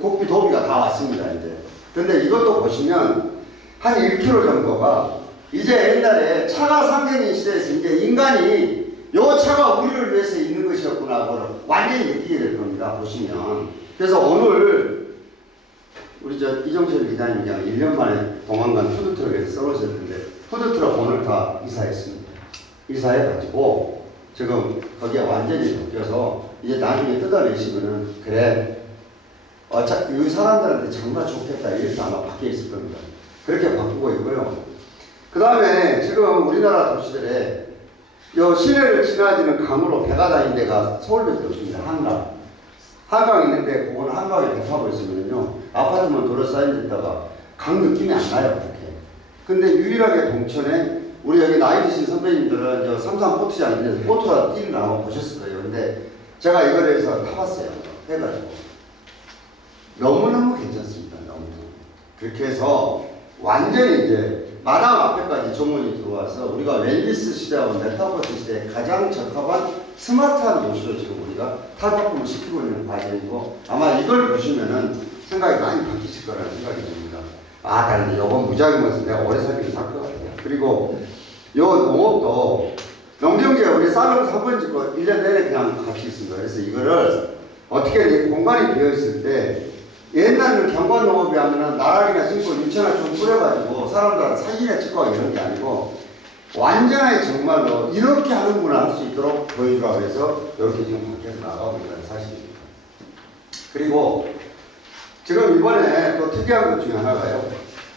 국비 도비가 다 왔습니다 이제. 근데 이것도 보시면 한 1km 정도가 이제 옛날에 차가 상경인 시대에서 이제 인간이 요 차가 우리를 위해서 있는 것이었구나 하고 완전히 느끼게 될 겁니다. 보시면. 그래서 오늘 우리 이정철 기자님이 그냥 1년 만에 도망간 푸드트럭에서 썰어졌는데 푸드트럭 오늘 다 이사했습니다. 이사해가지고 지금 거기에 완전히 바뀌어서 이제 나중에 뜯어내시면은 그래 이 사람들한테 정말 좋겠다 이렇게 아마 바뀌어 있을 겁니다. 그렇게 바꾸고 있고요. 그 다음에 지금 우리나라 도시들에 요 시내를 지나지는 강으로 배가 다니는 데가 서울밖에 없습니다. 한강 있는데 그거는 한강에 배 타고 있으면요 아파트만 둘러싸인 데다가 강 느낌이 안 나요 그렇게. 근데 유일하게 동천에 우리 여기 나이 드신 선배님들은 저 삼산 보트장 있는데 보트라 뛰는 거 아마 보셨을 거예요. 근데 제가 이거에 대해서 타봤어요. 해가지고 너무너무 괜찮습니다. 너무너무. 그렇게 해서 완전히 이제 마당 앞에까지 조문이 들어와서 우리가 웰니스 시대하고 메타버스 시대에 가장 적합한 스마트한 도시로 지금 우리가 탈바꿈을 시키고 있는 과정이고 아마 이걸 보시면은 생각이 많이 바뀌실 거라는 생각이 듭니다. 다른데 요건 무작위면서 내가 오래 살기는 살 것 같아요. 그리고 요 농업도 농경지에 우리 쌀을 3번 짓고 1년 내내 그냥 같이 있습니다. 그래서 이거를 어떻게 공간이 비어 있을 때 옛날에는 경관농업이 하면은 나락이나 심고 유치나 좀 뿌려가지고 사람들한테 사진에 찍고 이런 게 아니고 완전히 정말로 이렇게 하는구나 할 수 있도록 보여주라고 해서 이렇게 지금 밖에서 나가고 있다는 사실입니다. 그리고 지금 이번에 또 특이한 것 중에 하나가요.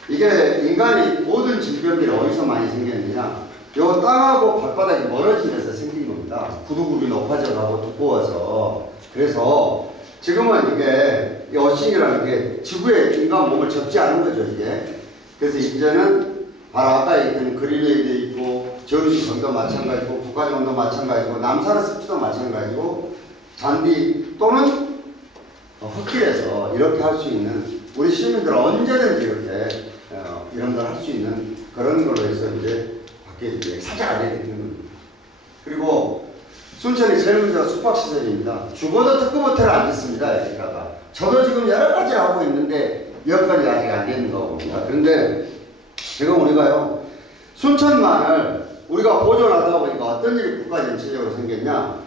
이게 인간이 모든 질병들이 어디서 많이 생겼느냐. 요 땅하고 발바닥이 멀어지면서 생긴 겁니다. 구두굽이 높아져가고 두꺼워서. 그래서 지금은 이게 어싱이라는 게 지구에 인간 몸을 접지 않은 거죠 이게. 그래서 이제는 바로 아까 얘기했던 그린웨이도 있고 저수지 정도 마찬가지고 국가정도 마찬가지고 남산의 습지도 마찬가지고 잔디 또는 흙길에서 이렇게 할 수 있는 우리 시민들은 언제든지 이렇게 이런 걸 할 수 있는 그런 걸로 해서 이제 밖에 이제 사자가 되는 겁니다. 그리고 순천이 제일 문제가 숙박시설입니다. 죽어도 특급 호텔을 안 짓습니다. 여기다가. 저도 지금 여러 가지 하고 있는데 여기까지 아직 안 되는 거겁니다. 그런데 지금 우리가요, 순천만을 우리가 보존하다 보니까 어떤 일이 국가 전체적으로 생겼냐.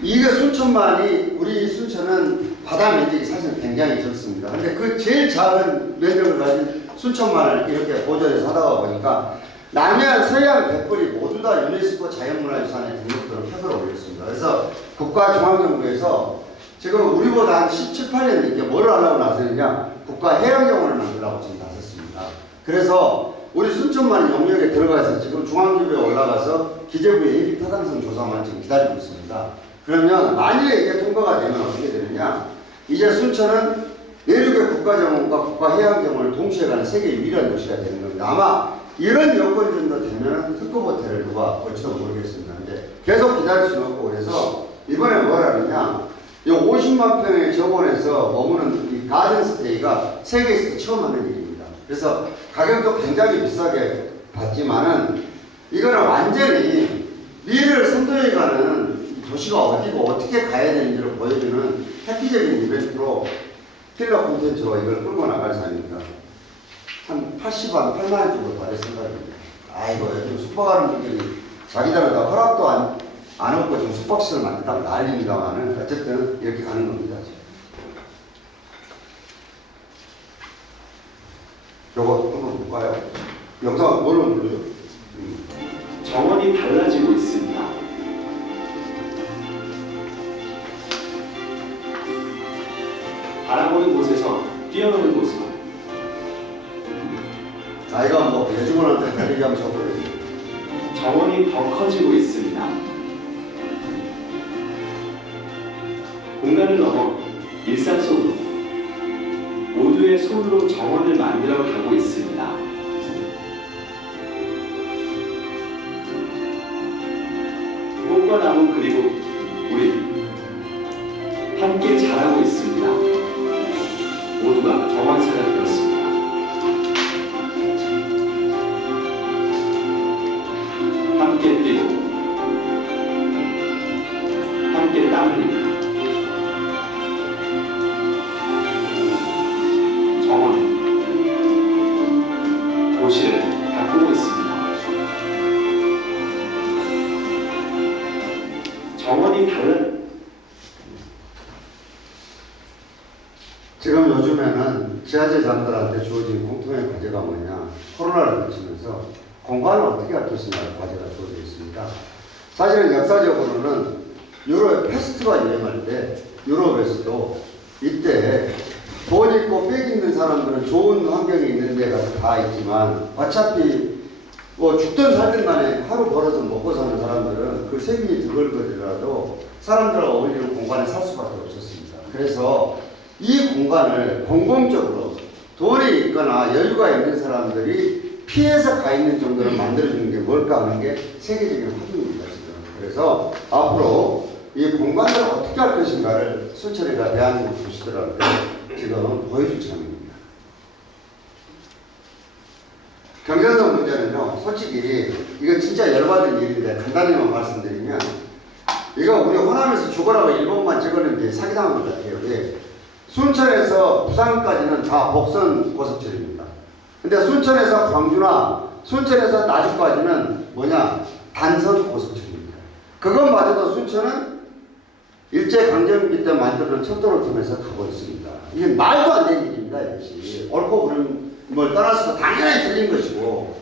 이게 순천만이, 우리 순천은 바다 면적이 사실 굉장히 적습니다. 근데 그 제일 작은 면적을 가진 순천만을 이렇게 보존해서 하다가 보니까 남해안, 서해안, 갯벌이 모두 다 유네스코 자연문화유산에 등록들을 표를 올렸습니다. 그래서 국가중앙정부에서 지금 우리보다 한 17, 18년 늦게 뭘 하려고 나섰느냐, 국가해양정원을 만들라고 지금 나섰습니다. 그래서 우리 순천만 영역에 들어가서 지금 중앙정부에 올라가서 기재부의 예비타당성 조사만 지금 기다리고 있습니다. 그러면 만일에 이게 통과가 되면 어떻게 되느냐, 이제 순천은 내륙의 국가정원과 국가해양정원을 동시에 가는 세계 유일한 도시가 되는 겁니다. 아마 이런 여건 정도 되면 특급 호텔을 누가 볼지도 모르겠습니다. 근데 계속 기다릴 수는 없고 그래서 이번에 뭐라 그러냐 이 50만 평의 정원에서 머무는 이 가든 스테이가 세계에서 처음 하는 일입니다. 그래서 가격도 굉장히 비싸게 받지만은 이거는 완전히 미래를 선도해 가는 도시가 어디고 어떻게 가야 되는지를 보여주는 획기적인 이벤트로 필러 콘텐츠로 이걸 끌고 나갈 사람입니다. 한 80만, 8만 원 정도 받을 생각입니다. 아이고, 요즘 숙박하는 분들이 자기들은 다 허락도 안 얻고 지금 숙박시설 만든다고 난립니다만은 어쨌든 이렇게 가는 겁니다. 요거 한번 볼까요? 영상 뭘로 눌러요? 정원이 달라지고 있습니다. 바라보는 곳에서 뛰어노는 곳으로 아이가 뭐 여직원한테 달리기 하면 저버려요. 정원이 더 커지고 있습니다. 공간을 넘어 일상 속으로 모두의 손으로 정원을 만들어 가고 있습니다. 꽃과 나무 그리고 우리 함께 자라고 있습니다. 모두가 정원사가 되었습니다. 함께 뛰고 함께 땀 흘리고 정원 도시를 바꾸고 있습니다. 정원이 다른 지금 요즘에는 지하재장들한테 주어진 공통의 과제가 뭐냐 코로나를 거치면서 공간을 어떻게 할 것이냐는 과제가 주어져 있습니다. 사실은 역사적으로는 유럽 패스트가 유행할 때 유럽에서도 이때 돈 있고 빽 있는 사람들은 좋은 환경이 있는 데 가서 다 있지만 어차피 뭐 죽든 살든 간에 하루 벌어서 먹고 사는 사람들은 그 세금이 드글거리더라도 사람들과 어울리는 공간에 살 수밖에 없었습니다. 그래서 이 공간을 공공적으로 돈이 있거나 여유가 있는 사람들이 피해서 가 있는 정도를 만들어주는 게 뭘까 하는 게 세계적인 화두입니다. 지금. 그래서 앞으로 이 공간을 어떻게 할 것인가를 순천이가 대한민국 도시들한테 지금 보여줄 참입니다. 경제성 문제는요, 솔직히 이거 진짜 열받은 일인데 간단히만 말씀드리면 이거 우리 호남에서 죽어라고 일본만 찍었는데 사기당한 것 같아요. 왜? 순천에서 부산까지는 다 복선 고속철입니다. 근데 순천에서 광주나 순천에서 나주까지는 뭐냐? 단선 고속철입니다. 그것마저도 순천은 일제강점기 때 만들어낸 철도를 통해서 가고 있습니다. 이게 말도 안 되는 일입니다. 이것이. 옳고 그른 걸 떠나서 당연히 틀린 것이고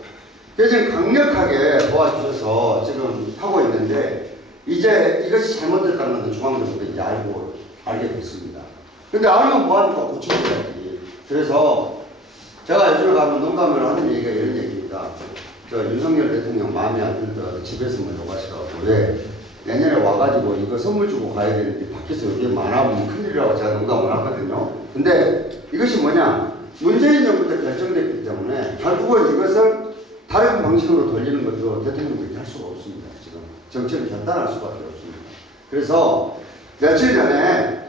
지금 강력하게 도와주셔서 지금 하고 있는데 이제 이것이 잘못됐다는 것은 중앙정부도 이제 알게 됐습니다. 근데 알면 뭐하니까 고쳐줘야지. 그래서 제가 요즘에 가면 농담을 하는 얘기가 이런 얘기입니다. 저 윤석열 대통령 마음에 안 들더라도 집에서 먼저 가시라고. 왜? 내년에 와가지고 이거 선물 주고 가야 되는데 밖에서 이게 많아보면 큰일이라고 제가 농담을 하거든요. 근데 이것이 뭐냐? 문재인 정부 때 결정됐기 때문에 결국은 이것을 다른 방식으로 돌리는 것도 대통령이 할 수가 없습니다. 지금 정책을 결단할 수밖에 없습니다. 그래서 며칠 전에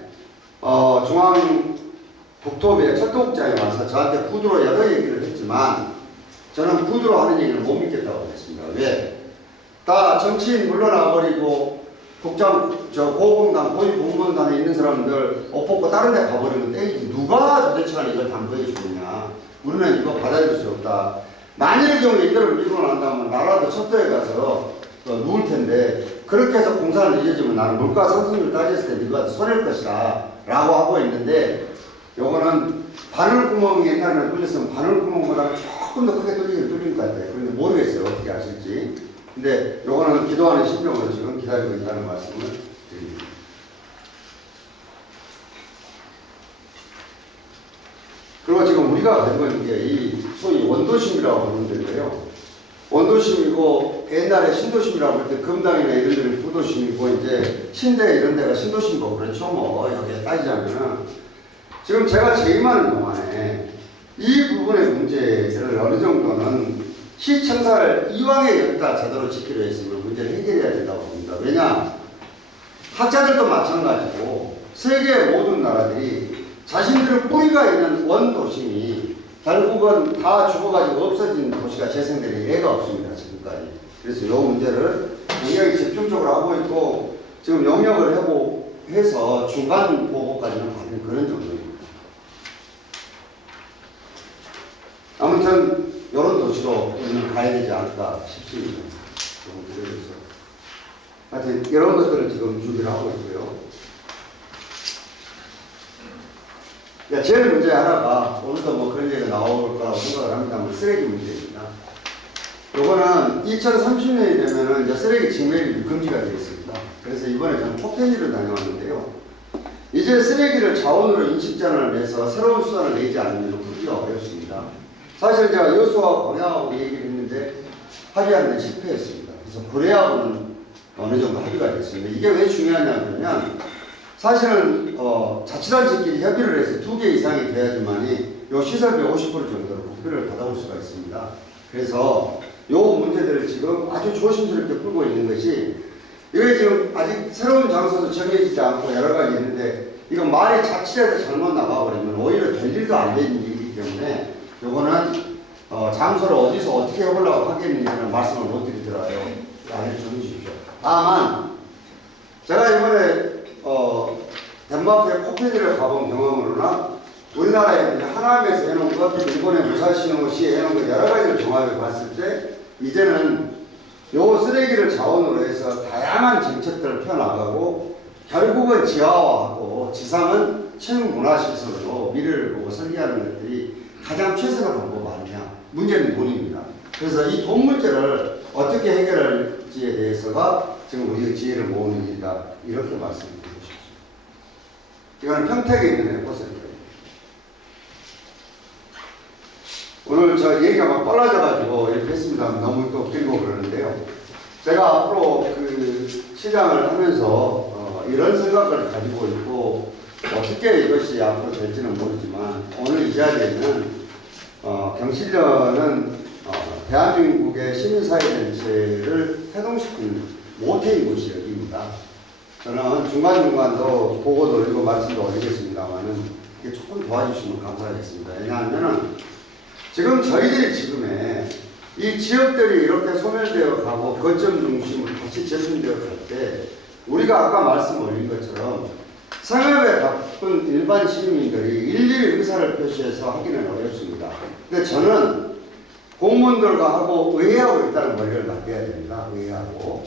중앙국토부의 철도국장이 와서 저한테 구두로 여러 얘기를 했지만 저는 구두로 하는 얘기를 못 믿겠다고 했습니다. 왜? 다 정치인 물러나버리고 국장, 고공단, 고위공무원단에 있는 사람들 옷 벗고 다른 데 가버리면 땡이지. 누가 도대체 이걸 담보해주느냐. 우리는 이거 받아들일 수 없다. 만일의 경우에 이들을 밀고 난다면 나라도 첩도에 가서 누울 텐데 그렇게 해서 공사를 이어지면 나는 물가 상승률 따졌을 때 네가 손해일 것이다 라고 하고 있는데 요거는 바늘구멍이 옛날에는 뚫렸으면 바늘구멍보다 조금 더 크게 뚫린 것 같아요. 그런데 모르겠어요. 어떻게 하실지. 근데 요거는 기도하는 심정으로 지금 기다리고 있다는 말씀을 드립니다. 그리고 지금 우리가 가지고 있는 게 이 소위 원도심이라고 부르는데요. 원도심이고 옛날에 신도심이라고 할 때 금당이나 이런 데는 부도심이고 이제 신대 이런 데가 신도심이고 그렇죠. 뭐 여기에 따지자면은 지금 제가 재임하는 동안에 이 부분의 문제를 어느 정도는 시청사를 이왕에 여기다 제대로 짓기로 했으면 문제를 해결해야 된다고 봅니다. 왜냐? 학자들도 마찬가지고 세계 모든 나라들이 자신들의 뿌리가 있는 원도심이 결국은 다 죽어가지고 없어진 도시가 재생될 예가 없습니다. 지금까지. 그래서 이 문제를 굉장히 집중적으로 하고 있고 지금 영역을 해서 중간 보고까지는 받는 그런 정도입니다. 아무튼 이런 도시로 우리는 가야 되지 않을까 싶습니다. 그래서 하여튼 이런 것들을 지금 준비를 하고 있고요. 제일 문제 하나가 오늘도 뭐 그런 얘기가 나올 거라고 생각을 합니다만 쓰레기 문제입니다. 요거는 2030년이 되면은 이제 쓰레기 직매입이 금지가 되어 있습니다. 그래서 이번에 저는 포텐지를 다녀왔는데요. 이제 쓰레기를 자원으로 인식전환을 해서 새로운 수단을 내지 않으면 풀기가 어렵습니다. 사실 제가 여수와 광양하고 얘기를 했는데 합의하는 데 실패했습니다. 그래서 고려하고는 어느 정도 합의가 됐습니다. 이게 왜 중요하냐면 사실은 자치단체끼리 협의를 해서 2개 이상이 돼야지만이 요 시설비 50% 정도로 국비를 받아올 수가 있습니다. 그래서 요 문제들을 지금 아주 조심스럽게 풀고 있는 것이 이게 지금 아직 새로운 장소도 정해지지 않고 여러 가지 있는데 이거 말이 자칫해서 잘못 나가버리면 오히려 될 일도 안 되는 일이기 때문에 요거는 장소를 어디서 어떻게 해보려고 하겠느냐는 말씀을 못 드리더라고요. 양해를 좀 주십시오. 다만 제가 이번에 덴마크의 코펜이를 가본 경험으로나 우리나라에 하남에서 해놓은 것, 일본의 무사시노시에 해놓은 것 여러 가지를 종합해 봤을 때 이제는 요 쓰레기를 자원으로 해서 다양한 정책들을 펴나가고 결국은 지하화하고 지상은 체육문화시설로 미래를 보고 설계하는 것들이 가장 최선의 방법 아니냐. 문제는 돈입니다. 그래서 이 돈 문제를 어떻게 해결할지에 대해서가 지금 우리가 지혜를 모으는 일이다. 이렇게 말씀드리고 싶습니다. 이거는 평택에 있는 에코센터입니다. 오늘 저 얘기가 막 빨라져가지고 이렇게 했습니다. 너무 또 길고 그러는데요. 제가 앞으로 그 시장을 하면서 이런 생각을 가지고 있고 어떻게 이것이 앞으로 될지는 모르지만 오늘 이 자리에는 경실련은 대한민국의 시민사회단체를 태동시키는 모태인 곳이 여기입니다. 저는 중간중간도 보고도 올리고 말씀도 올리겠습니다만은 이게 조금 도와주시면 감사하겠습니다. 왜냐하면은 지금 저희들이 지금의 이 지역들이 이렇게 소멸되어 가고 거점 중심으로 다시 재생되어 갈 때 우리가 아까 말씀 올린 것처럼 생업에 바쁜 일반 시민들이 일일이 의사를 표시해서 하기는 어렵습니다. 근데 저는 공무원들과 하고 의회하고 일단은 머리를 맞대야 됩니다. 의회하고.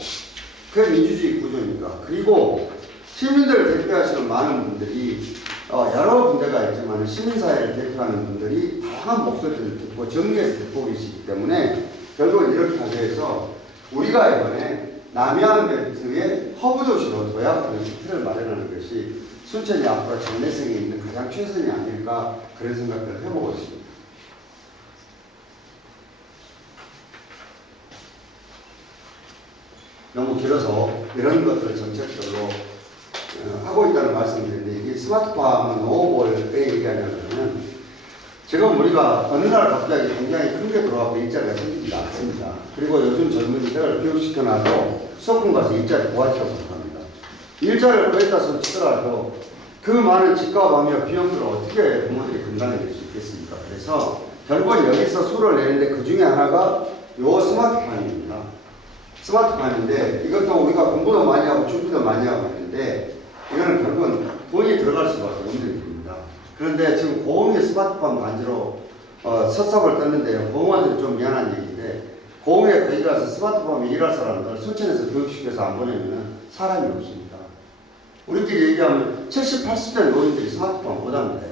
그게 민주주의 구조니까. 그리고 시민들을 대표하시는 많은 분들이 여러 군데가 있지만 시민사회를 대표하는 분들이 다양한 목소리를 듣고 정리해서 듣고 계시기 때문에 결국은 이렇게 해서 우리가 이번에 남해안 벨트의 허브도시로 도약하는 틀을 마련하는 것이 순천이 앞으로 장래성에 있는 가장 최선이 아닐까 그런 생각들을 해보고 있습니다. 너무 길어서 이런 것들을 정책적으로 하고 있다는 말씀을 드리는데 이게 스마트팜은 노후볼에 얘기하냐면 지금 우리가 어느 날 갑자기 굉장히 크게 들어가고 일자리가 생기지 않습니다. 그리고 요즘 젊은이들 교육시켜놔도 수업금 가서 일자리 구하지도 못합니다. 일자리를 구했다 손 치더라도 그 많은 집값하며 비용들을 어떻게 부모들이 감당해낼 수 있겠습니까? 그래서 결국은 여기서 수를 내는데 그 중에 하나가 요 스마트팜입니다. 스마트팜인데 이것도 우리가 공부도 많이 하고 준비도 많이 하고 있는데 이거는 결국은 돈이 들어갈 수밖에 없는 일입니다. 그런데 지금 고흥의 스마트팜 단지로 서석을 떴는데요. 고흥한테는 좀 미안한 얘기인데 고흥에 거기 가서 스마트팜에 일할 사람들 순천에서 교육시켜서 안 보내면 사람이 없습니다. 우리끼리 얘기하면 70, 80대 노인들이 스마트팜 못합니다.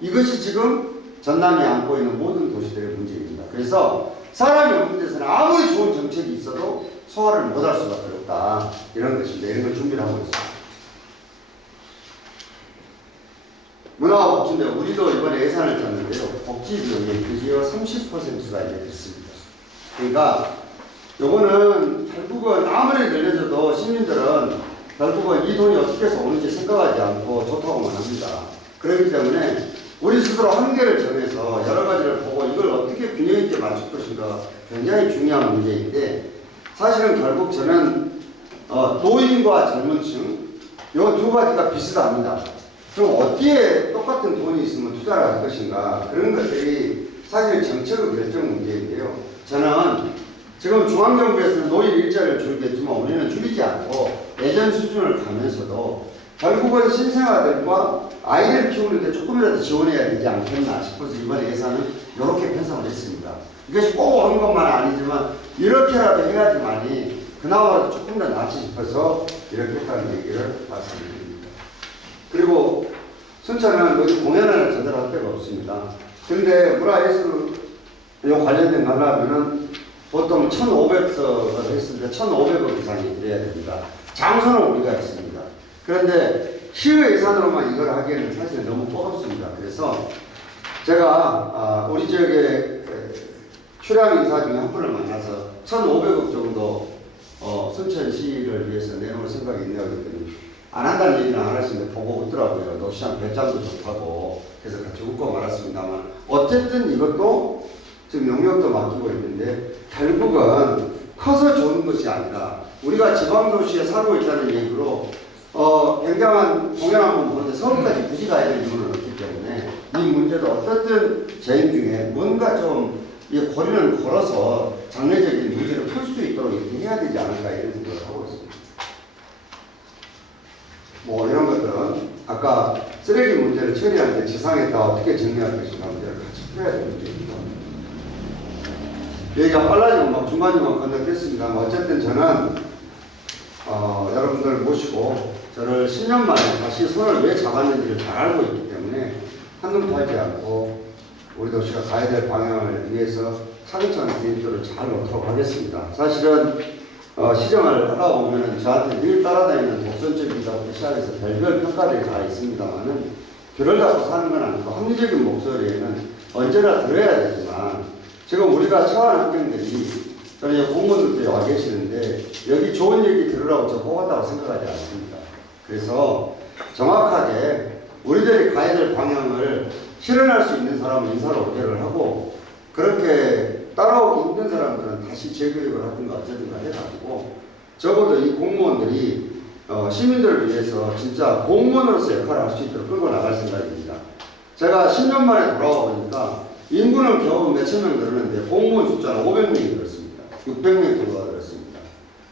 이것이 지금 전남이 안고 있는 모든 도시들의 문제입니다. 그래서 사람이 없는 데서는 아무리 좋은 정책이 있어도 소화를 못할 수밖에 없다. 이런 것인데 이런 걸 준비를 하고 있습니다. 문화와 복지인데 우리도 이번에 예산을 짰는데요. 복지 비용이 드디어 30%가 이제 됐습니다. 그러니까 요거는 결국은 아무리 늘려져도 시민들은 결국은 이 돈이 어떻게 해서 오는지 생각하지 않고 좋다고만 합니다. 그렇기 때문에 우리 스스로 한계를 정해서 여러 가지를 보고 이걸 어떻게 균형 있게 맞출 것인가 굉장히 중요한 문제인데 사실은 결국 저는 노인과 젊은 층 이 두 가지가 비슷합니다. 그럼 어디에 똑같은 돈이 있으면 투자를 할 것인가 그런 것들이 사실 정책의 결정 문제인데요. 저는 지금 중앙정부에서는 노인 일자리를 줄이겠지만 우리는 줄이지 않고 예전 수준을 가면서도 결국은 신생아들과 아이를 키우는데 조금이라도 지원해야 되지 않겠나 싶어서 이번에 예산은 이렇게 편성을 했습니다. 이것이 꼭 옳은 것만 아니지만 이렇게라도 해야지만이 그나마 조금 더 낫지 싶어서 이렇게 했다는 얘기를 말씀드립니다. 그리고 순천은 여기 공연을 제대로 할 데가 없습니다. 근데 문화예술 관련된 거 하려면은 보통 1,500석을 했을 때 1,500억 이상이 들어야 됩니다. 장소는 우리가 있습니다. 그런데 시의 예산으로만 이걸 하기에는 사실 너무 버겁습니다. 그래서 제가 우리 지역의 출향 인사 중에 한 분을 만나서 1,500억 정도 순천시를 위해서 내놓을 생각이 있네요. 그랬더니 안 한다는 얘기는 안 하시는데 보고 웃더라고요. 노시장 배짱도 좋다고. 그래서 같이 웃고 말았습니다만 어쨌든 이것도 지금 용역도 맡기고 있는데 결국은 커서 좋은 것이 아니라 우리가 지방도시에 살고 있다는 얘기로 굉장한 공연 한번 보는데 서울까지 굳이 가야 되는 이유는 없기 때문에 이 문제도 어떻든 재임 중에 뭔가 좀 이 고리는 걸어서 장래적인 문제를 풀 수 있도록 이렇게 해야 되지 않을까 이런 생각을 하고 있습니다. 뭐 이런 것들은 아까 쓰레기 문제를 처리할 때 지상에다 어떻게 정리할 것인가 문제를 같이 풀어야 되는 문제입니다. 얘기가 빨라지고 막 중간중간 건너뛰었습니다만 어쨌든 저는 여러분들 모시고 저를 10년 만에 다시 손을 왜 잡았는지를 잘 알고 있기 때문에 한눈 팔지 않고 우리 도시가 가야 될 방향을 위해서 차근차근 개인적으로 잘 놓도록 하겠습니다. 사실은 시정을 하다 보면 저한테 늘 따라다니는 독선적이다부터 시작해서 별별 평가들이 다 있습니다만은 귀를 닫고 사는 건 아니고 합리적인 목소리에는 언제나 들어야 되지만 지금 우리가 처한 학생들이 저는 공무원들도 와 계시는데 여기 좋은 얘기 들으라고 저 뽑았다고 생각하지 않습니다. 그래서 정확하게 우리들이 가야 될 방향을 실현할 수 있는 사람은 인사로 오케이를 하고 그렇게 따라오기 힘든 사람들은 다시 재교육을 하든가 어쩌든가 해가지고 적어도 이 공무원들이 시민들을 위해서 진짜 공무원으로서 역할을 할 수 있도록 끌고 나갈 생각입니다. 제가 10년 만에 돌아와 보니까 인구는 겨우 몇천 명 늘었는데 공무원 숫자는 500명이 늘었습니다. 600명이 더 늘었습니다.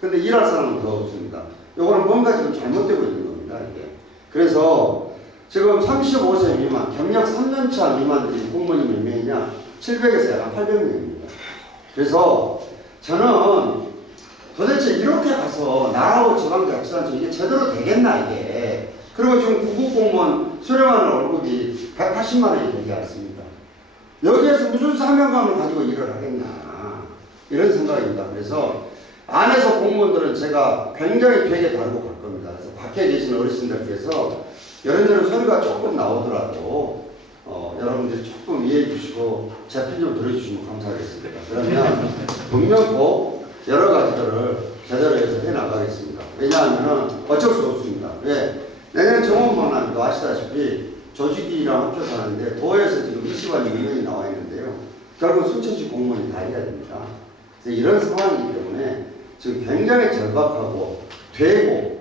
근데 일할 사람은 더 없습니다. 이거는 뭔가 지금 잘못되고 있는 겁니다. 이게. 그래서 지금 35세 미만, 경력 3년차 미만들이 공무원이 몇 명이냐? 700에서 약 800명입니다. 그래서 저는 도대체 이렇게 가서 나라고 지방도 약속한 이게 제대로 되겠나 이게. 그리고 지금 구급공무원 수령하는 월급이 180만 원이 되지 않습니다. 여기에서 무슨 사명감을 가지고 일을 하겠나 이런 생각입니다. 그래서 안에서 공무원들은 제가 굉장히 되게 다루고 갈 겁니다. 그래서 밖에 계신 어르신들께서 이런저런 소리가 조금 나오더라도 여러분들이 조금 이해해 주시고 제필 좀 들어주시면 감사하겠습니다. 그러면 분명 꼭 여러 가지들을 제대로 해서 해나가겠습니다. 왜냐하면 어쩔 수 없습니다. 왜? 내년 정원방랑도 아시다시피 조직이랑 합쳐서 하는데 도에서 지금 20만 명이 나와 있는데요. 결국 순천시 공무원이 다 해야 됩니다. 그래서 이런 상황이기 때문에 지금 굉장히 절박하고 되고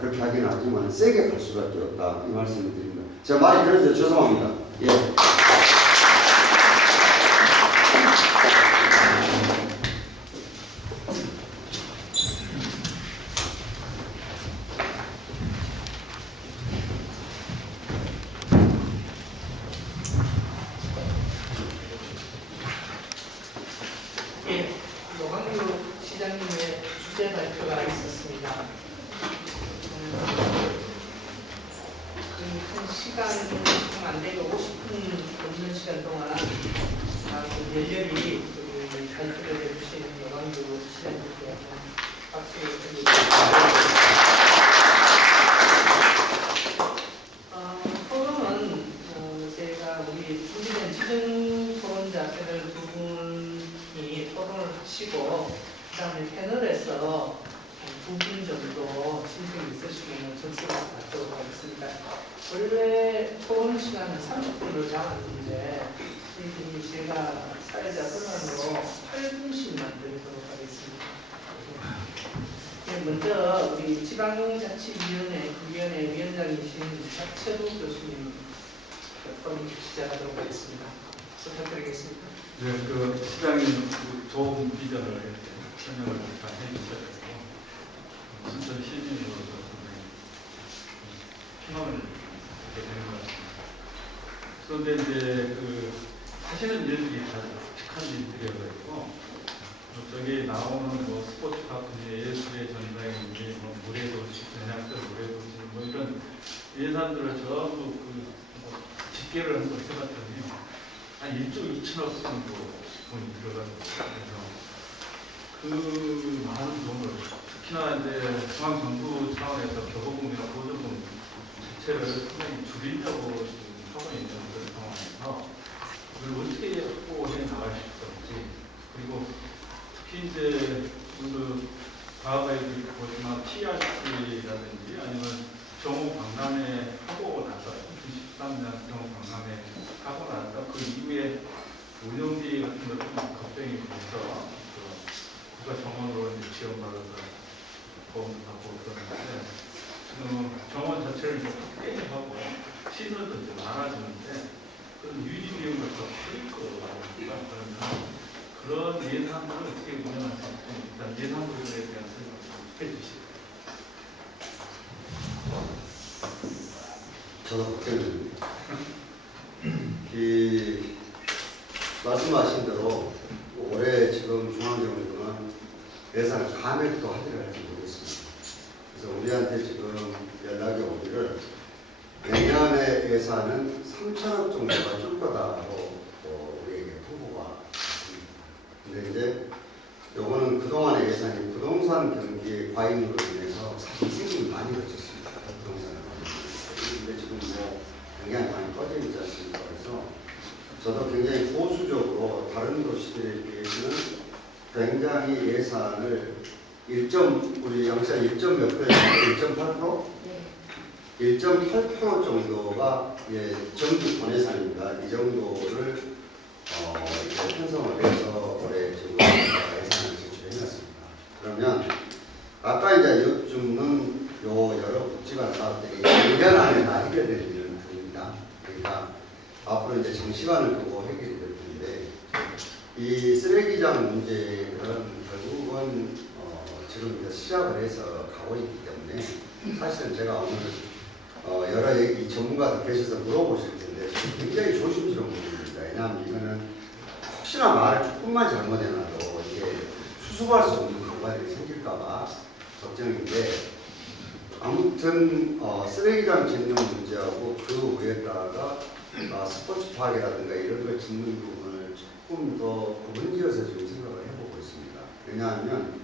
그렇게 하긴 하지만 세게 갈 수밖에 없다 이 말씀을 드립니다. 제가 말이 그래서 죄송합니다. 예. 노광규 시장님의 주제 발표가 있었습니다. 한 시간 안 되고 50분 넘는 시간 동안 열렬히 발표를 해주신 노광규 시장님께 박수를 드립니다. 토론은 제가 우리 준비된 지정 토론자들을 두 분이 토론을 하시고 그 다음에 패널에서 2분 정도 신청이 있으시면 전수가 받도록 하겠습니다. 원래 토론 시간은 30분으로 잡았는데 제가 사회자 권한으로 8분씩만 드리도록 하겠습니다. 먼저 우리 지방자치위원회 위원회 위원장이신 박철우 교수님 몇 시작하도록 하겠습니다. 부탁드리겠습니다. 네, 그 시장님 좋은 비전을 이렇게 설명을 잘 해주셔서 순천 시민으로서 희망을 갖게 되는 것 같습니다. 그런데 이제 그 하시는 일들이 다 독특한 일들이어가지고 저기 나오는 뭐 스포츠 파크니 예술의 전당인지 뭐 모래도시, 전향들 모래도시 뭐 이런 예산들을 전부 그 집계를 한번 해봤더니 한 1조 2천억 정도 돈이 들어가고 그래서 그 많은 돈을 특히나 이제 중앙정부 차원에서 교보금이나 보조금 자체를 상당히 줄이려고 하고 있는 그런 상황에서 그걸 어떻게 확보해 나갈 수 있을지 그리고 특히 이제 그 과거에 보지만 TRC라든지 아니면 정오 박람회 하고 나서 2013년 정오 박람회 하고 나서 그 이후에 운영비 같은 것도 걱정이 돼서 국가 정원으로 지원받아서 도움을 받고 그러는데 정원 자체를 좀 확대하고 시설도 좀 많아지는데 그런 유지 비용을 더 줄일 거라고 그러면 그런 예산을 어떻게 운영할 수 있을지 일단 예산 부분에 대한 설명 좀 해주시죠. 저도 걱정입니다. 말씀하신 대로 올해 지금 중앙정부는 예산 감액도 하지를 할지 모르겠습니다. 그래서 우리한테 지금 연락이 오기를 내년의 예산은 3천억 정도가 줄 거다라고 우리에게 통보가 있습니다. 근데 이제 요거는 그동안의 예산이 부동산 경기 과잉으로 인해서 사실 세금이 많이 거쳤습니다. 부동산을 근데 지금 뭐 굉장히 많이 꺼져 있지 않습니까? 그래서 저도 굉장히 보수적으로 다른 도시들에 비해서는 굉장히 예산을 우리 영상 1.몇 %? 1.8%? 1.8% 정도가 정부 본예산입니다. 이 정도를 편성을 해서 올해 지금 예산을 제출해놨습니다. 그러면 아까 이제 요즘은 여러 복지관 사업들이 1년 안에 다 해결될 일은 아닙니다. 그러니까 앞으로 이제 장시간을 두고 해결이 될 텐데 이 쓰레기장 문제는 결국은 지금 이제 시작을 해서 가고 있기 때문에 사실은 제가 오늘 여러 얘기 전문가들 계셔서 물어보실 텐데 굉장히 조심스러운 부분입니다. 왜냐하면 이거는 혹시나 말을 조금만 잘못해놔도 이게 수습할 수 없는 결과들이 생길까봐 걱정인데 아무튼 쓰레기장 짓는 문제하고 그 위에다가 스포츠 파크라든가 이런 걸 짓는 부분을 조금 더 구분지어서 지금 생각을 해보고 있습니다. 왜냐하면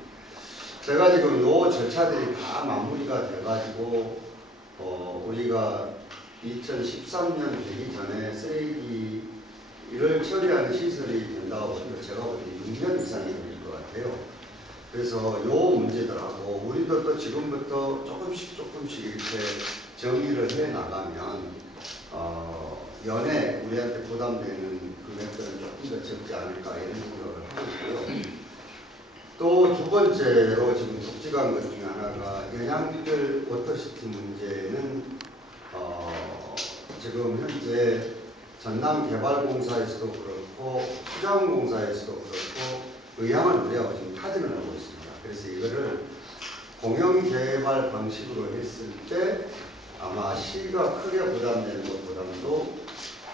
제가 지금 요 절차들이 다 마무리가 돼가지고 우리가 2013년 되기 전에 쓰레기를 처리하는 시설이 된다고 보면 제가 볼 때 6년 이상이 걸릴 것 같아요. 그래서 요 문제들하고 우리도 또 지금부터 조금씩 이렇게 정리를 해 나가면 연에 우리한테 부담되는 금액들은 조금 더 적지 않을까 이런 생각을 하고 있고요. 또 두 번째로 지금 독직한 것 중에 하나가 영양들 워터시티 문제는 지금 현재 전남개발공사에서도 그렇고 수자원공사에서도 그렇고 의향을 우리하고 지금 타진을 하고 있습니다. 그래서 이거를 공영개발 방식으로 했을 때 아마 시가 크게 부담되는 것보다도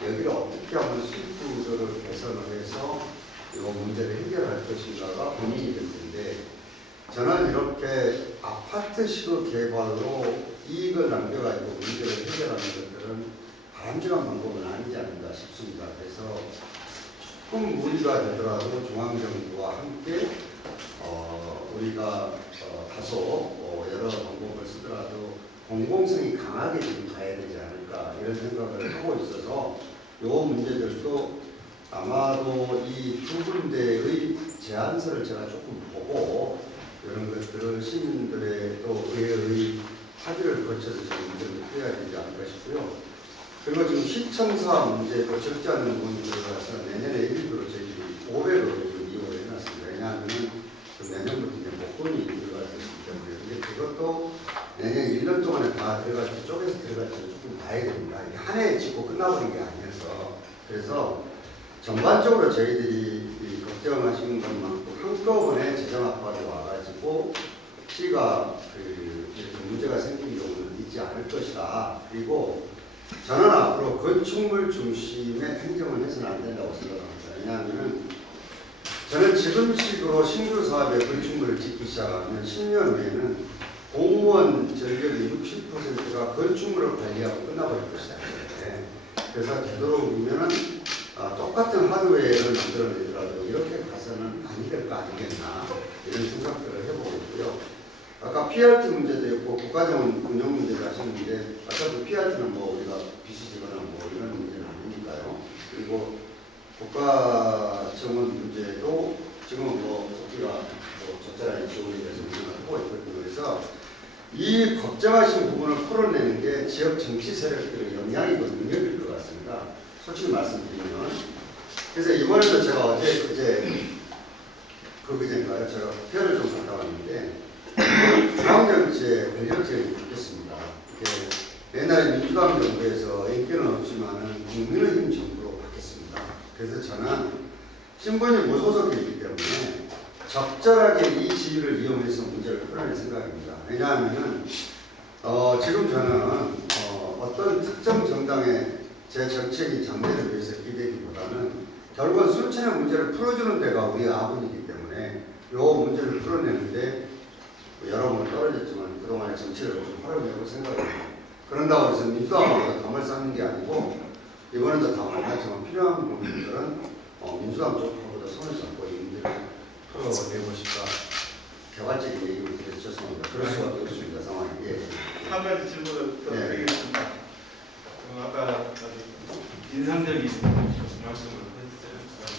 여기를 어떻게 하면 수익 구조를 개선을 해서 이 문제를 해결할 것인가가 고민이 될 텐데 저는 이렇게 아파트식 개발로 이익을 남겨가지고 문제를 해결하는 것들은 바람직한 방법은 아니지 않는가 싶습니다. 그래서 조금 무리가 되더라도 중앙정부와 함께 우리가 다소 여러 방법을 쓰더라도 공공성이 강하게 좀 가야 되지 않을까 이런 생각을 하고 있어서 이 문제들도 아마도 이 두 군데의 제안서를 제가 조금 보고 이런 것들을 시민들의 또 의회의 합의를 거쳐서 지금 문제를 해야 되지 않을까 싶고요. 그리고 지금 시청사 문제 그 적지 않은 부분이 들어가서 내년에 일부러 저희들이 500억을 좀 이용을 해놨습니다. 왜냐하면 내년부터 이제 복권이 들어갈 수 있기 때문에 근데 그것도 내년 1년 동안에 다 들어갈지 쪼개서 들어갈지 조금 봐야 됩니다. 이게 한 해에 짓고 끝나버린 게 아니어서 그래서 전반적으로 저희들이 이 걱정하시는 것만큼 한꺼번에 재정 압박이 와가지고 시가 문제가 생긴 경우는 있지 않을 것이다. 그리고 저는 앞으로 건축물 중심의 행정을 해서는 안 된다고 생각합니다. 왜냐하면 저는 지금식으로 신규 사업에 건축물을 짓기 시작하면 10년 후에는 공무원 전력의 60%가 건축물을 관리하고 끝나버릴 것이다. 네. 그래서 되도록이면은 똑같은 하드웨어를 만들어내더라도 이렇게 가서는 아니 될 거 아니겠나 이런 생각들을 해보고 있고요. 아까 PRT 문제도 있고 국가정원 운영 문제도 하셨는데 아까 그 PRT는 뭐 우리가 빚이지거나 뭐 이런 문제는 아니니까요. 그리고 국가정원 문제도 지금은 뭐 속기가 적절하게 지원이 돼서 우리가 하고 있거든요. 그래서 이 걱정하신 부분을 풀어내는 게 지역 정치 세력들의 영향이고 능력일 것 같습니다. 솔직히 말씀드리면. 그래서 이번에도 제가 어제 그제인가요? 제가 표를 좀 갔다 왔는데 중앙정치의 권력제이 바뀌었습니다. 옛날에 민주당 정부에서 인기는 없지만은 국민의힘 정부로 바뀌었습니다. 그래서 저는 신분이 무소속이기 때문에 적절하게 이 지위를 이용해서 문제를 풀어낼 생각입니다. 왜냐하면은 지금 저는 어떤 특정 정당의 제 정책이 장래를 위해서 기대기보다는 결국은 순천의 문제를 풀어주는 데가 우리 아버지이기 때문에 이 문제를 풀어내는데 여러분 떨어졌지만 그동안의 정치를 좀 활용해볼 생각입니다. 그런다고 해서 민주당하고 담을 쌓는 게 아니고 이번에도 담을 하지만 필요한 부분들은 민주당 쪽하고도 손을 잡고 이 문제를 풀어내고 싶다. 개발적인 얘기를 드렸습니다. 그럴 수밖에 없습니다. 상황이. 예. 한 가지 질문을 더 드리겠습니다. 아까 인상적인 말씀을 해주셨어요.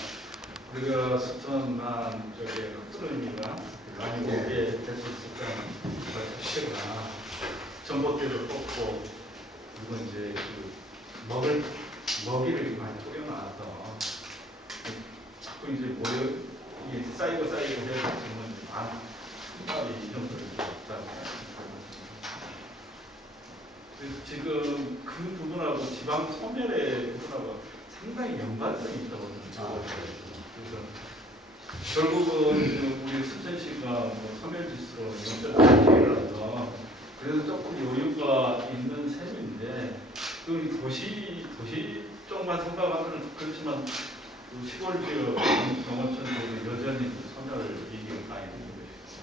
우리가 수천만 쪽에 흑두루미가 많이 오게 될 수 있었다는 것 자체가 전봇대를 뽑고 그리고 이제 먹이를 많이 뿌려놔서 자꾸 이제 이게 쌓이고 해야 되면 한 이 정도를 없다고 그래서 지금 그 부분하고 지방 소멸의 부분하고 상당히 연관성이 있다고 생각합니다. 그래서 결국은 우리 수천시가 뭐 소멸지수로 0.7이라서 그래서 조금 여유가 있는 셈인데 그 도시 쪽만 생각하면 그렇지만 시골 지역 농어촌들이 여전히 소멸을 이기고 많이 되는 것이죠.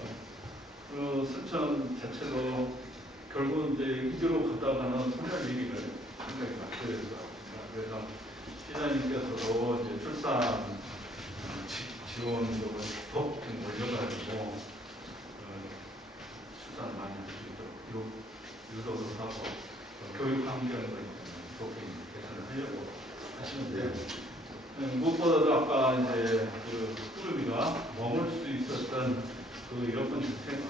그 수천 자체도 결국 이제 이대로 가다가는 소멸 위기를 상당히 맞게 될 것 같습니다. 그래서 시장님께서도 이제 출산 지원도 더 좀 올려가지고 출산 많이 할 수 있도록 유도도 하고 교육 환경을 높이 개선을 하려고 하시는데 무엇보다도 아까 이제 그 흑두루미가 머물 수 있었던 그 여건 자체가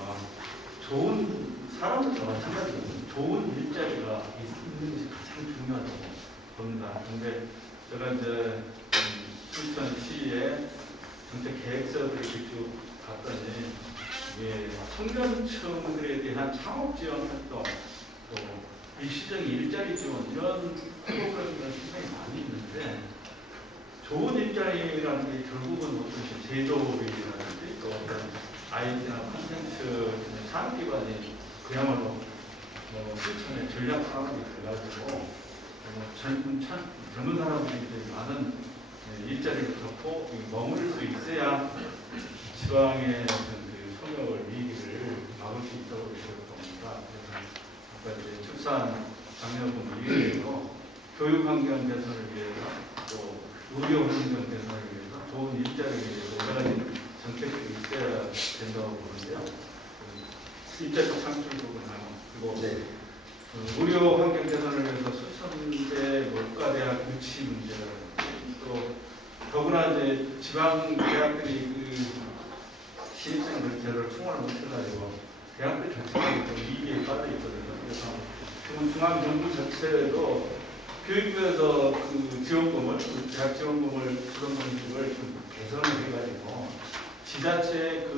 좋은 사람들과 마찬가지로 좋은 일자리가 있는 것이 가장 중요하다고 봅니다. 근데 제가 이제 순천시의 정책 계획서들을 쭉 봤더니 청년층들에 대한 창업 지원 활동, 또 일시적인 일자리 지원 이런 프로그램이 상당히 많이 있는데 좋은 일자리라는 게 결국은 어떤 제조업이라든지 또 어떤 IT나 콘텐츠 산업기반이 그야말로 실천의 전략 산업이 돼가지고 젊은 사람들이 많은 일자리를 갖고 머무를 수 있어야 지방의 어떤 그 소멸 위기를 막을 수 있다고 봅니다. 그래서 아까 이제 출산 장려금 이외에도 교육 환경 개선을 위해서 또 의료 환경 개선을 위해서 좋은 일자리를 위해서 여러 가지 정책들이 있어야 된다고 보는데요. 일자리 창출 부분하고 그리고 의료 환경 개선을 위해서 수천대 의과대학 유치 문제라든지 또 더구나 이제 지방 대학들이 그 신입생 물체를 충원을 못해가지고 대학들 자체가 좀 위기에 빠져 있거든요. 그래서 지금 중앙정부 자체도 교육부에서 그 지원금을, 대학 지원금을 그런 방식을 좀 개선을 해가지고 지자체 그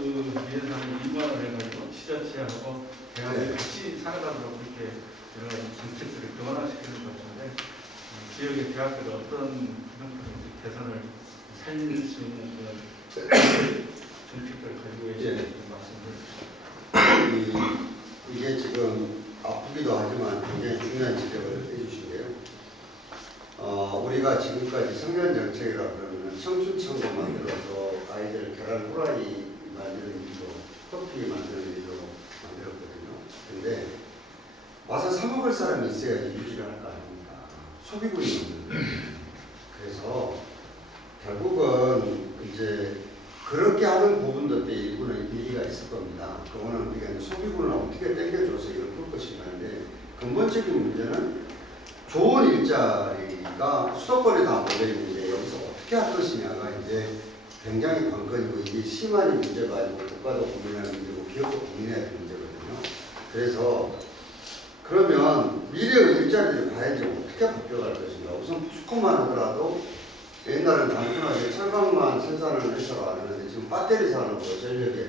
예산을 일관을 해가지고 지자체하고 대학이 같이 살아가도록 그렇게 여러 가지 정책들을 변화시키는 것 같은데 지역의 대학들이 어떤 형태로 개선을 살릴 수 있는 그런 정책들을 가지고 계시는지 말씀해 주시죠. 이게 지금 아프기도 하지만 굉장히 중요한 지적을 해주신데요. 우리가 지금까지 청년 정책이라 그러면 청춘 청고 만들어서 아이들 계란 후라이 만드는 일도 커피 만드는 일도 만들었거든요. 근데 와서 사 먹을 사람이 있어야지 유지를 할 거 아닙니까? 소비군이 없는데. 그래서 결국은 이제 그렇게 하는 부분도 때 일부는 일리가 있을 겁니다. 그거는 우리가 이제 소비군을 어떻게 땡겨줘서 이걸 풀 것인가 하는데 근본적인 문제는 좋은 일자리가 수도권에 다 몰려있는데 여기서 어떻게 할 것이냐가 이제 굉장히 관건이고 이게 심한 문제가 아니고 국가도 고민하는 문제고 기업도 고민해야 될 문제거든요. 그래서 그러면 미래의 일자리를 봐야지 어떻게 바뀌어갈 것인가. 우선 포스코만 하더라도 옛날은 단순하게 철강만 생산을 해서가 아니는데 지금 배터리 산업으로 전력에